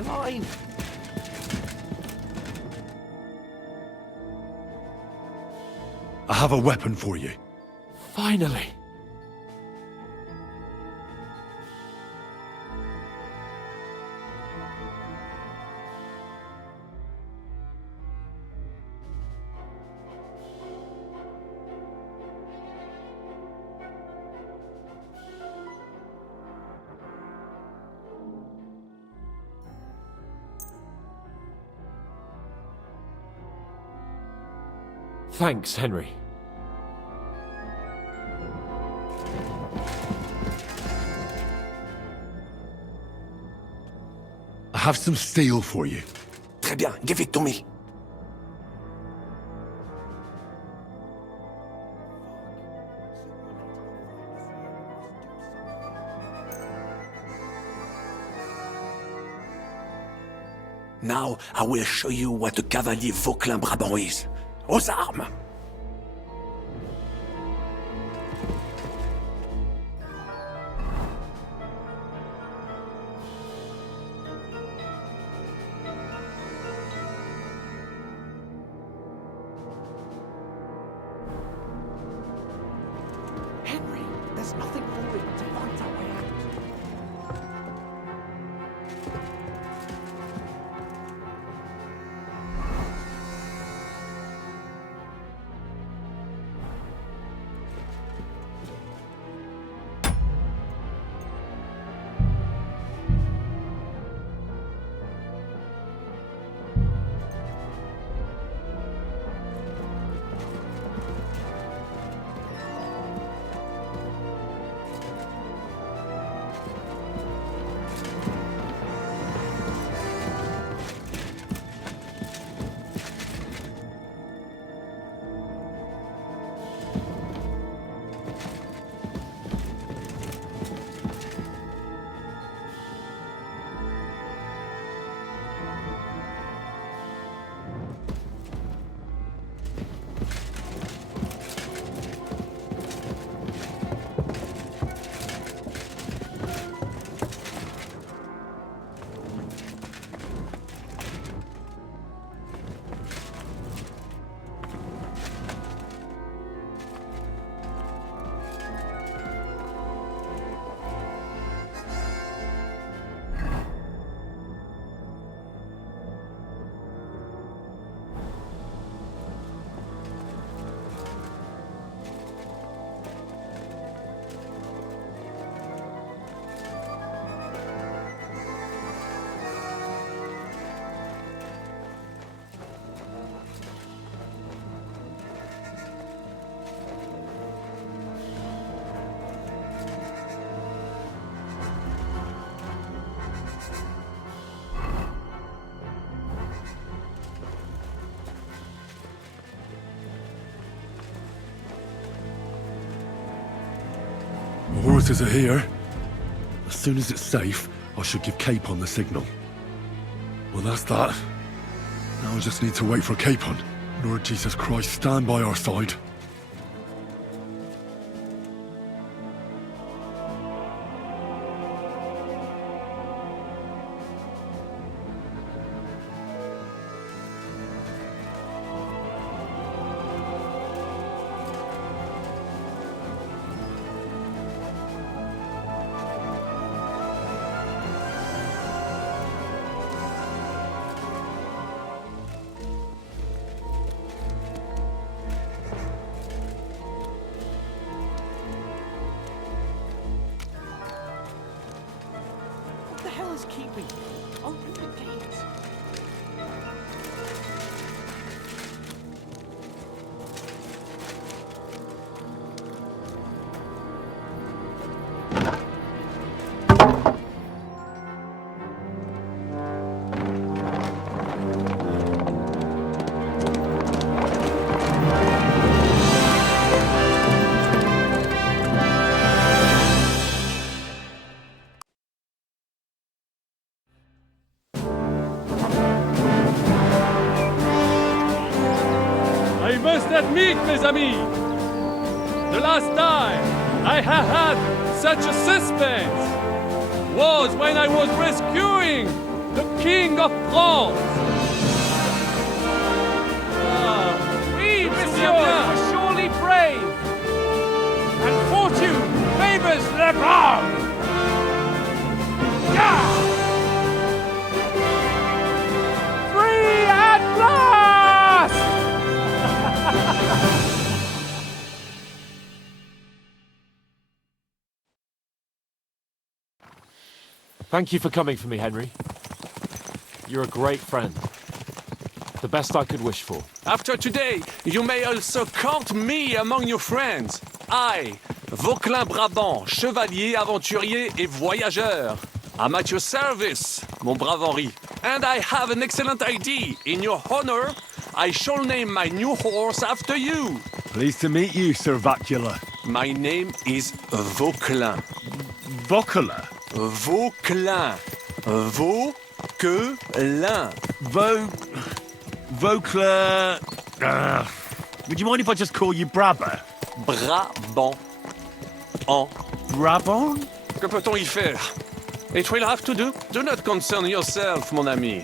Line. I have a weapon for you. Finally. Thanks, Henry. I have some steel for you. Très bien, give it to me. Now I will show you what a cavalier Vauclin Brabant is. Aux armes! horses are here. As soon as it's safe, I should give Capon the signal. Well, that's that. Now I just need to wait for Capon. Lord Jesus Christ, stand by our side. What the hell is keeping you? Open the gates. I must admit, mes amis, the last time I have had such a suspense was when I was rescuing the King of France. Oui, monsieur, you were surely brave. And fortune favors the brave. Yeah! Free at last! Thank you for coming for me, Henry. You're a great friend. The best I could wish for. After today, you may also count me among your friends. I, Vauquelin Brabant, chevalier, aventurier et voyageur. I'm at your service, mon brave Henri. And I have an excellent idea. In your honor, I shall name my new horse after you. Pleased to meet you, Sir Vacula. My name is Vauquelin. Vauquelin? Vauquelin. Vauquelin. Vauquelin... would you mind if I just call you Brabber? Brabant. En. Brabant? Que peut-on y faire? It will have to do. Do not concern yourself, mon ami.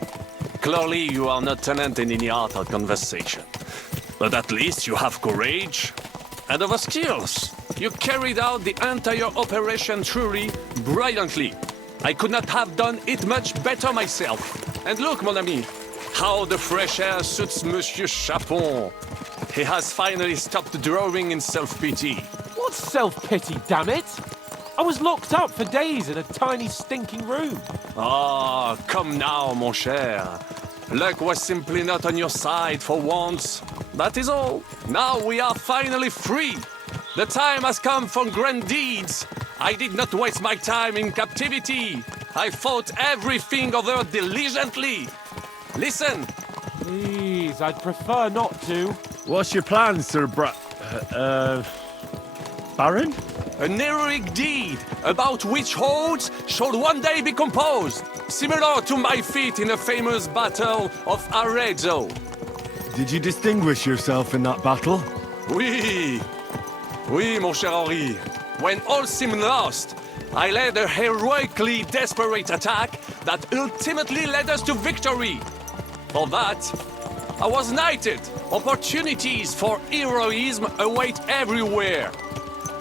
Clearly, you are not talented in the art of conversation. But at least you have courage and other skills. You carried out the entire operation truly brilliantly. I could not have done it much better myself. And look, mon ami, how the fresh air suits Monsieur Chapon. He has finally stopped drawing in self-pity. What self-pity, damn it? I was locked up for days in a tiny stinking room. Ah, come now, mon cher. Luck was simply not on your side for once. That is all. Now we are finally free. The time has come for grand deeds. I did not waste my time in captivity. I fought everything over diligently. Listen. Please, I'd prefer not to. What's your plan, Sir Baron? An heroic deed about which odes shall one day be composed, similar to my feat in the famous Battle of Arezzo. Did you distinguish yourself in that battle? Oui, mon cher Henri. When all seemed lost, I led a heroically desperate attack that ultimately led us to victory. For that, I was knighted. Opportunities for heroism await everywhere.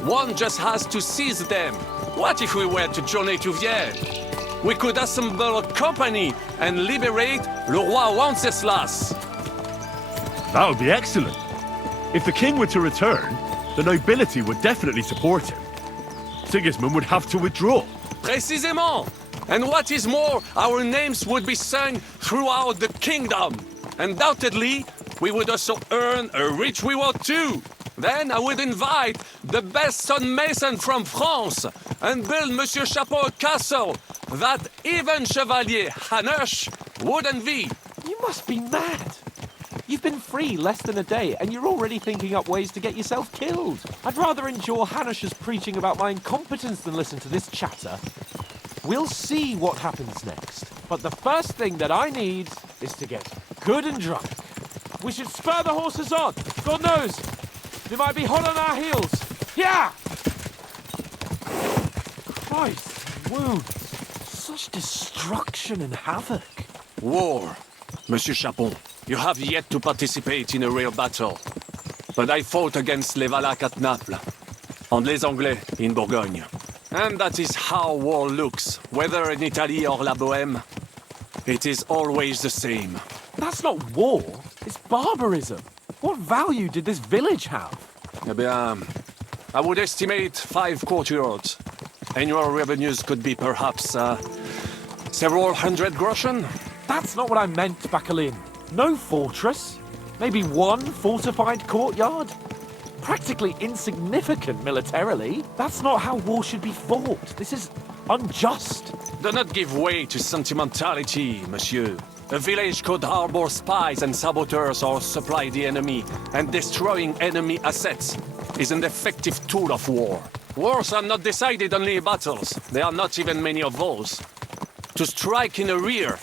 One just has to seize them. What if we were to journey to Vienne? We could assemble a company and liberate Le Roi Wenceslas. That would be excellent. If the king were to return, the nobility would definitely support him. Sigismund would have to withdraw. Précisément. And what is more, our names would be sung throughout the kingdom. Undoubtedly, we would also earn a rich reward too. Then I would invite the best stonemason from France and build Monsieur Chapeau a castle that even Chevalier Hanush would envy. You must be mad. You've been free less than a day, and you're already thinking up ways to get yourself killed. I'd rather endure Hanush's preaching about my incompetence than listen to this chatter. We'll see what happens next. But the first thing that I need is to get good and drunk. We should spur the horses on. God knows, they might be hot on our heels. Yeah! Christ, wounds. Such destruction and havoc. War. Monsieur Chapon, you have yet to participate in a real battle. But I fought against les Valaques at Naples, and les Anglais in Bourgogne. And that is how war looks, whether in Italy or La Bohème. It is always the same. That's not war, it's barbarism. What value did this village have? Eh bien, I would estimate 5 courtyards. Annual revenues could be perhaps, several hundred groschen. That's not what I meant, Bacalin. No fortress. Maybe one fortified courtyard. Practically insignificant militarily. That's not how war should be fought. This is unjust. Do not give way to sentimentality, monsieur. A village could harbor spies and saboteurs or supply the enemy, and destroying enemy assets is an effective tool of war. Wars are not decided only in battles. There are not even many of those. To strike in the rear,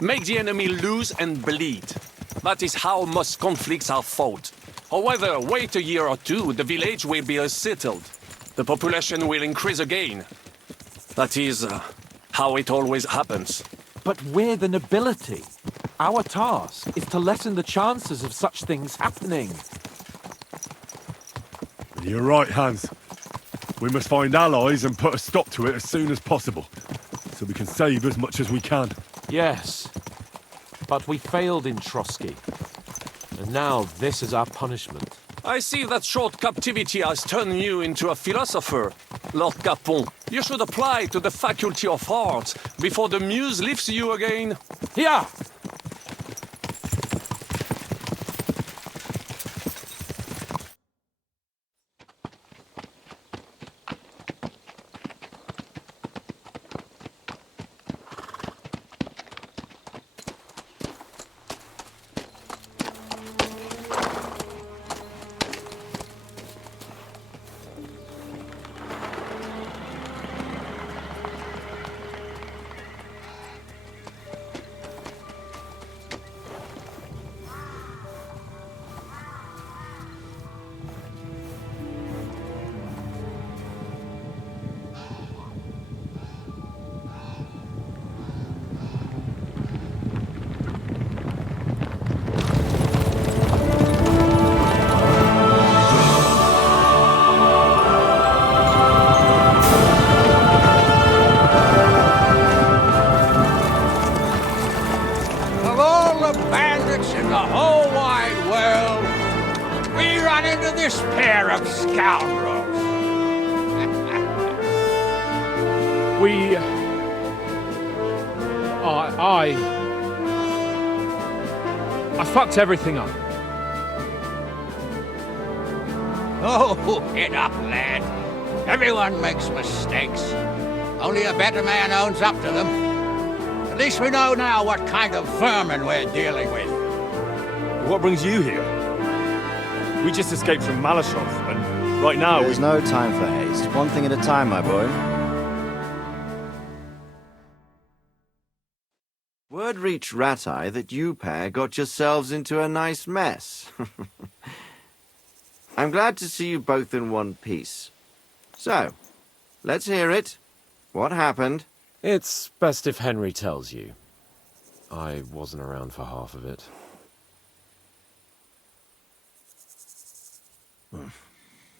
make the enemy lose and bleed. That is how most conflicts are fought. However, wait a year or two, the village will be settled. The population will increase again. That is how it always happens. But we're the nobility. Our task is to lessen the chances of such things happening. You're right, Hans. We must find allies and put a stop to it as soon as possible, so we can save as much as we can. Yes, but we failed in Trotsky. And now this is our punishment. I see that short captivity has turned you into a philosopher, Lord Capon. You should apply to the Faculty of Arts before the muse lifts you again. Yeah! this pair of scoundrels. I fucked everything up. Oh, get up, lad. Everyone makes mistakes. Only a better man owns up to them. At least we know now what kind of vermin we're dealing with. What brings you here? We just escaped from Malashov, and right now There's no time for haste. One thing at a time, my boy. Word reached Rat-Eye that you pair got yourselves into a nice mess. I'm glad to see you both in one piece. So, let's hear it. What happened? It's best if Henry tells you. I wasn't around for half of it.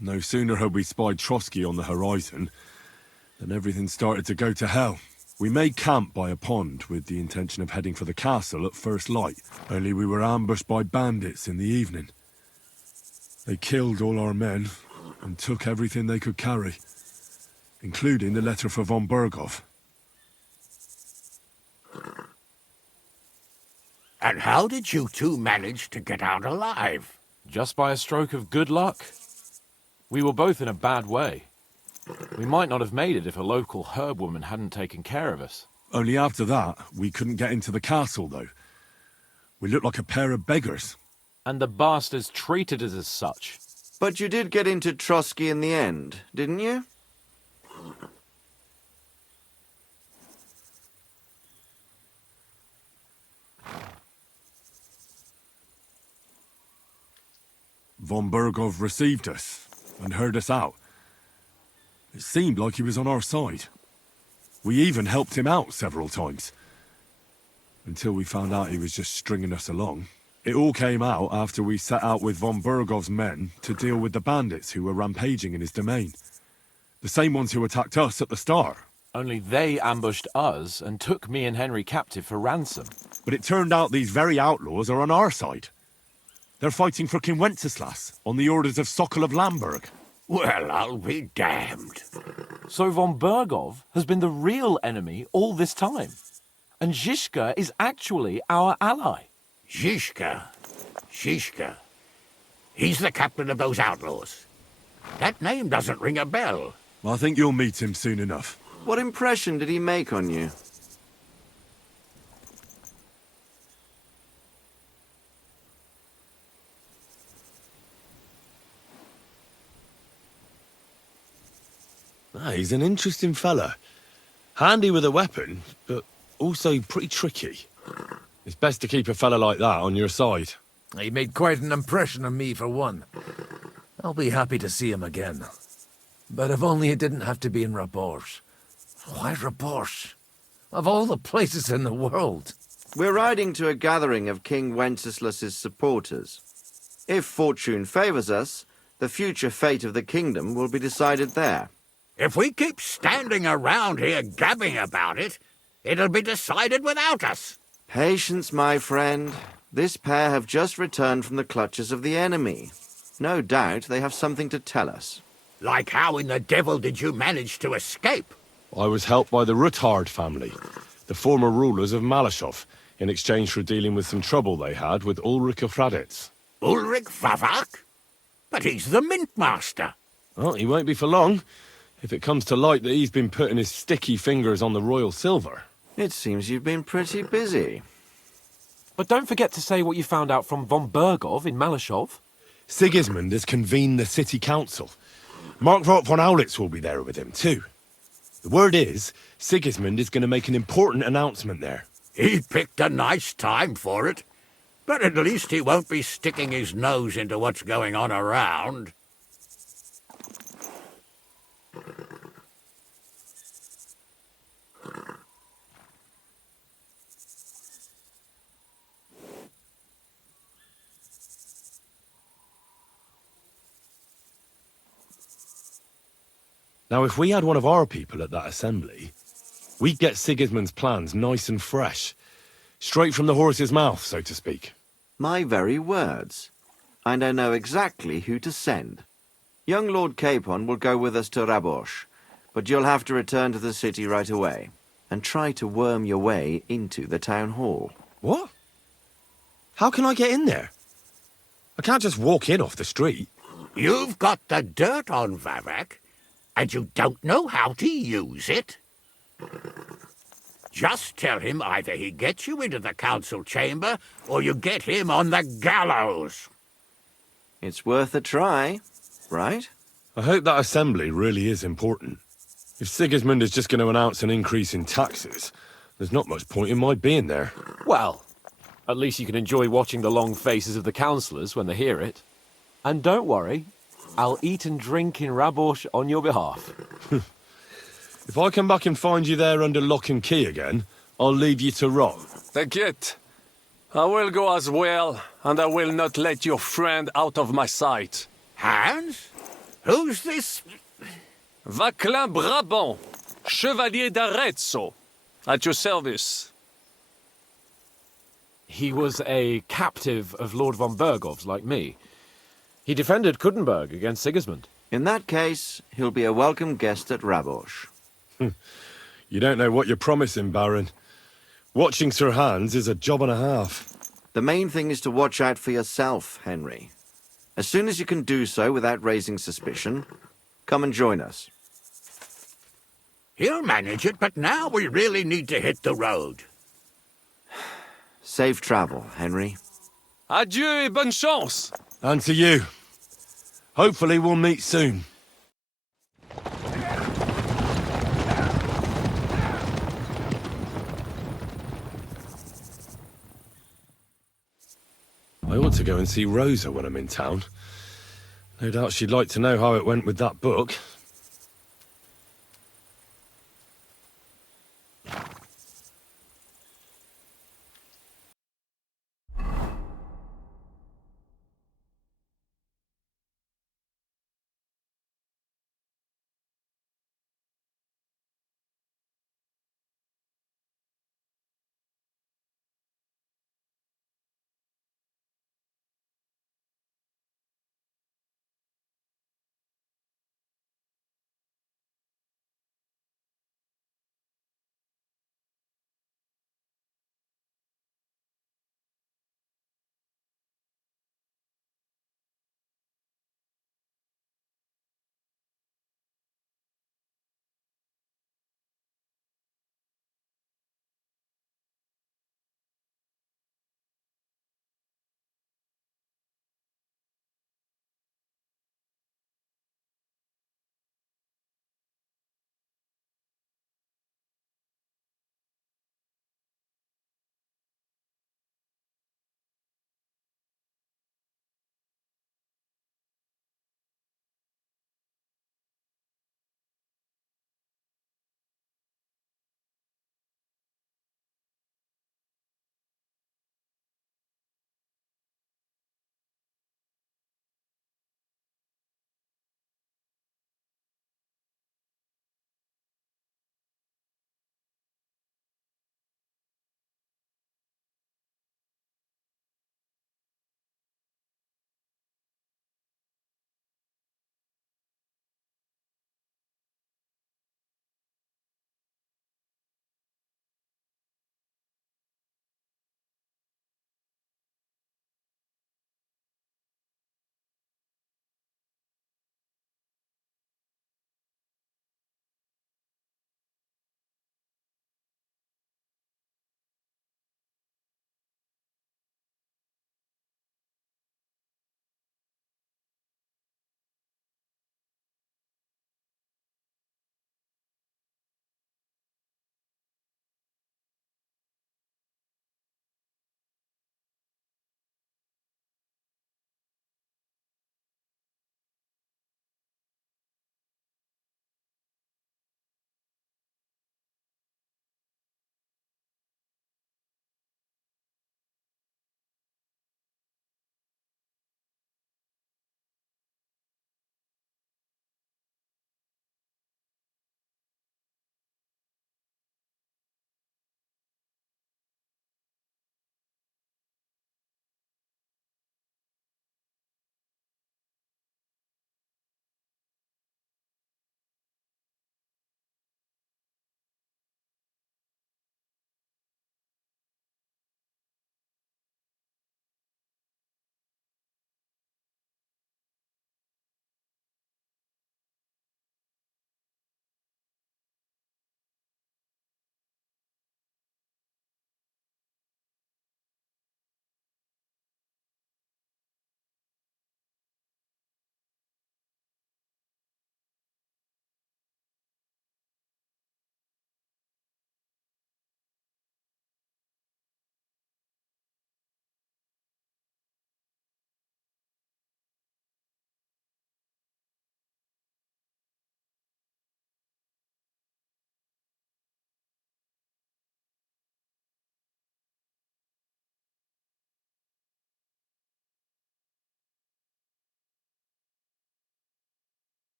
No sooner had we spied Trotsky on the horizon than everything started to go to hell. We made camp by a pond with the intention of heading for the castle at first light, only we were ambushed by bandits in the evening. They killed all our men and took everything they could carry, including the letter for von Berghoff. And how did you two manage to get out alive? Just by a stroke of good luck. We were both in a bad way. We might not have made it if a local herb woman hadn't taken care of us. Only after that, we couldn't get into the castle, though. We looked like a pair of beggars. and the bastards treated us as such. But you did get into Trotsky in the end, didn't you? Von Bergov received us and heard us out. It seemed like he was on our side. We even helped him out several times. Until we found out he was just stringing us along. It all came out after we set out with von Bergov's men to deal with the bandits who were rampaging in his domain. The same ones who attacked us at the start. Only they ambushed us and took me and Henry captive for ransom. But it turned out these very outlaws are on our side. They're fighting for King Wenceslas on the orders of Sokol of Lamberg. Well, I'll be damned. So von Bergov has been the real enemy all this time. And Zizka is actually our ally. Zizka. He's the captain of those outlaws. That name doesn't ring a bell. I think you'll meet him soon enough. What impression did he make on you? He's an interesting fella. Handy with a weapon, but also pretty tricky. It's best to keep a fella like that on your side. He made quite an impression on me, for one. I'll be happy to see him again. But if only it didn't have to be in Rabosh. Why Rabosh? Of all the places in the world. We're riding to a gathering of King Wenceslas's supporters. If fortune favors us, the future fate of the kingdom will be decided there. If we keep standing around here gabbing about it, it'll be decided without us. Patience, my friend. This pair have just returned from the clutches of the enemy. No doubt they have something to tell us. Like how in the devil did you manage to escape? I was helped by the Ruthard family, the former rulers of Malashov, in exchange for dealing with some trouble they had with Ulrich of Raditz. Ulrich Favak? But he's the mint master. Well, he won't be for long, if it comes to light that he's been putting his sticky fingers on the royal silver. It seems you've been pretty busy. But don't forget to say what you found out from von Bergov in Malashov. Sigismund has convened the city council. Markvart von Aulitz will be there with him, too. The word is, Sigismund is going to make an important announcement there. He picked a nice time for it. But at least he won't be sticking his nose into what's going on around. Now, if we had one of our people at that assembly, we'd get Sigismund's plans nice and fresh. Straight from the horse's mouth, so to speak. My very words. And I know exactly who to send. Young Lord Capon will go with us to Rabosh, but you'll have to return to the city right away, and try to worm your way into the town hall. What? How can I get in there? I can't just walk in off the street. You've got the dirt on Vavak, and you don't know how to use it? Just tell him either he gets you into the council chamber, or you get him on the gallows. It's worth a try, right? I hope that assembly really is important. If Sigismund is just going to announce an increase in taxes, there's not much point in my being there. Well, at least you can enjoy watching the long faces of the councillors when they hear it. And don't worry, I'll eat and drink in Rabosh on your behalf. If I come back and find you there under lock and key again, I'll leave you to rot. Take it. I will go as well, and I will not let your friend out of my sight. Hans? Who's this? Vaclin Brabant, Chevalier d'Arezzo, at your service. He was a captive of Lord von Bergov's, like me. He defended Kuttenberg against Sigismund. In that case, he'll be a welcome guest at Rabosh. You don't know what you're promising, Baron. Watching Sir Hans is a job and a half. The main thing is to watch out for yourself, Henry. As soon as you can do so without raising suspicion, come and join us. He'll manage it, but now we really need to hit the road. Safe travel, Henry. Adieu et bonne chance! And to you. Hopefully we'll meet soon. I ought to go and see Rosa when I'm in town. No doubt she'd like to know how it went with that book.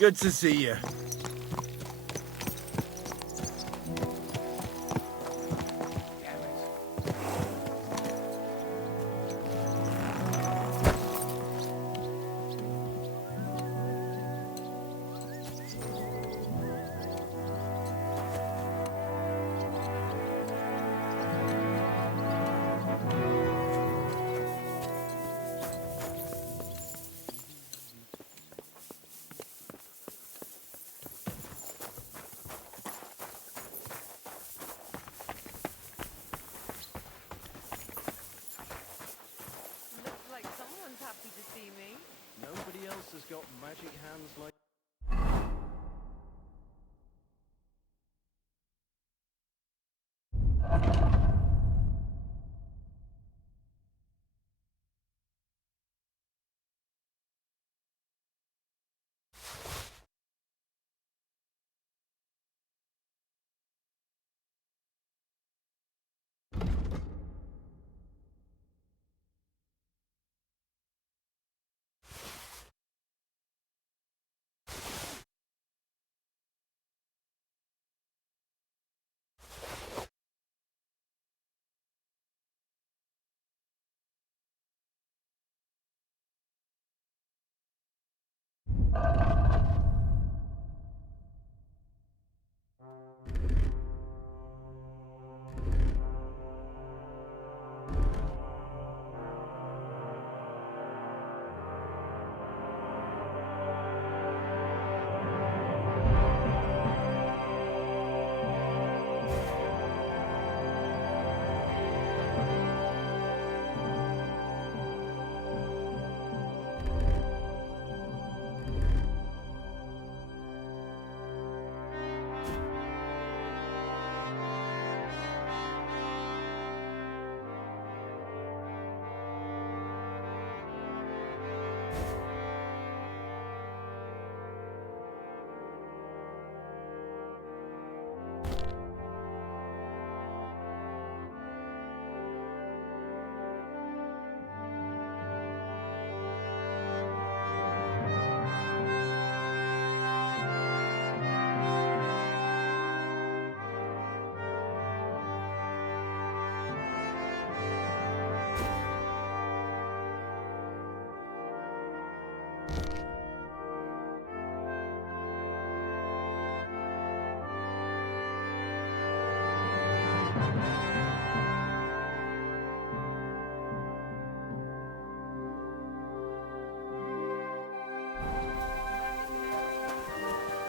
Good to see you. Looks like someone's happy to see me. Nobody else has got magic hands like...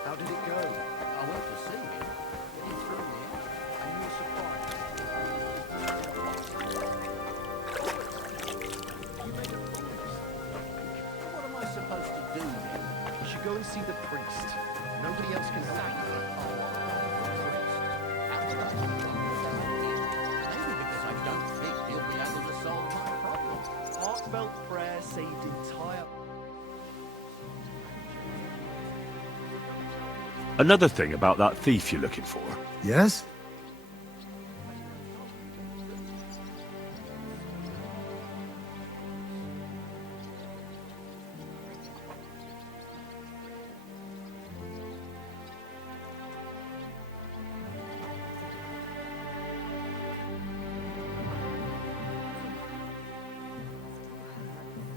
How did it go? I went to see you. You threw me out, and you were surprised. You made a fool of yourself. What am I supposed to do then? You should go and see the priest. Nobody else can help you. Maybe because I don't think he'll be able to solve my problem. Heartfelt prayer saved entire... Another thing about that thief you're looking for. Yes?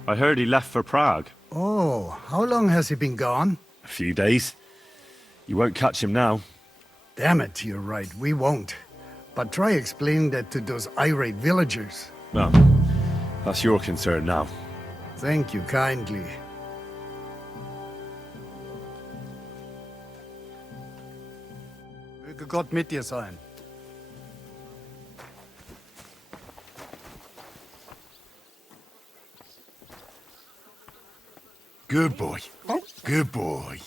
I heard he left for Prague. Oh, how long has he been gone? A few days. You won't catch him now. Damn it, you're right, we won't. But try explaining that to those irate villagers. Well, that's your concern now. Thank you kindly. Möge Gott mit dir sein. Good boy. Good boy.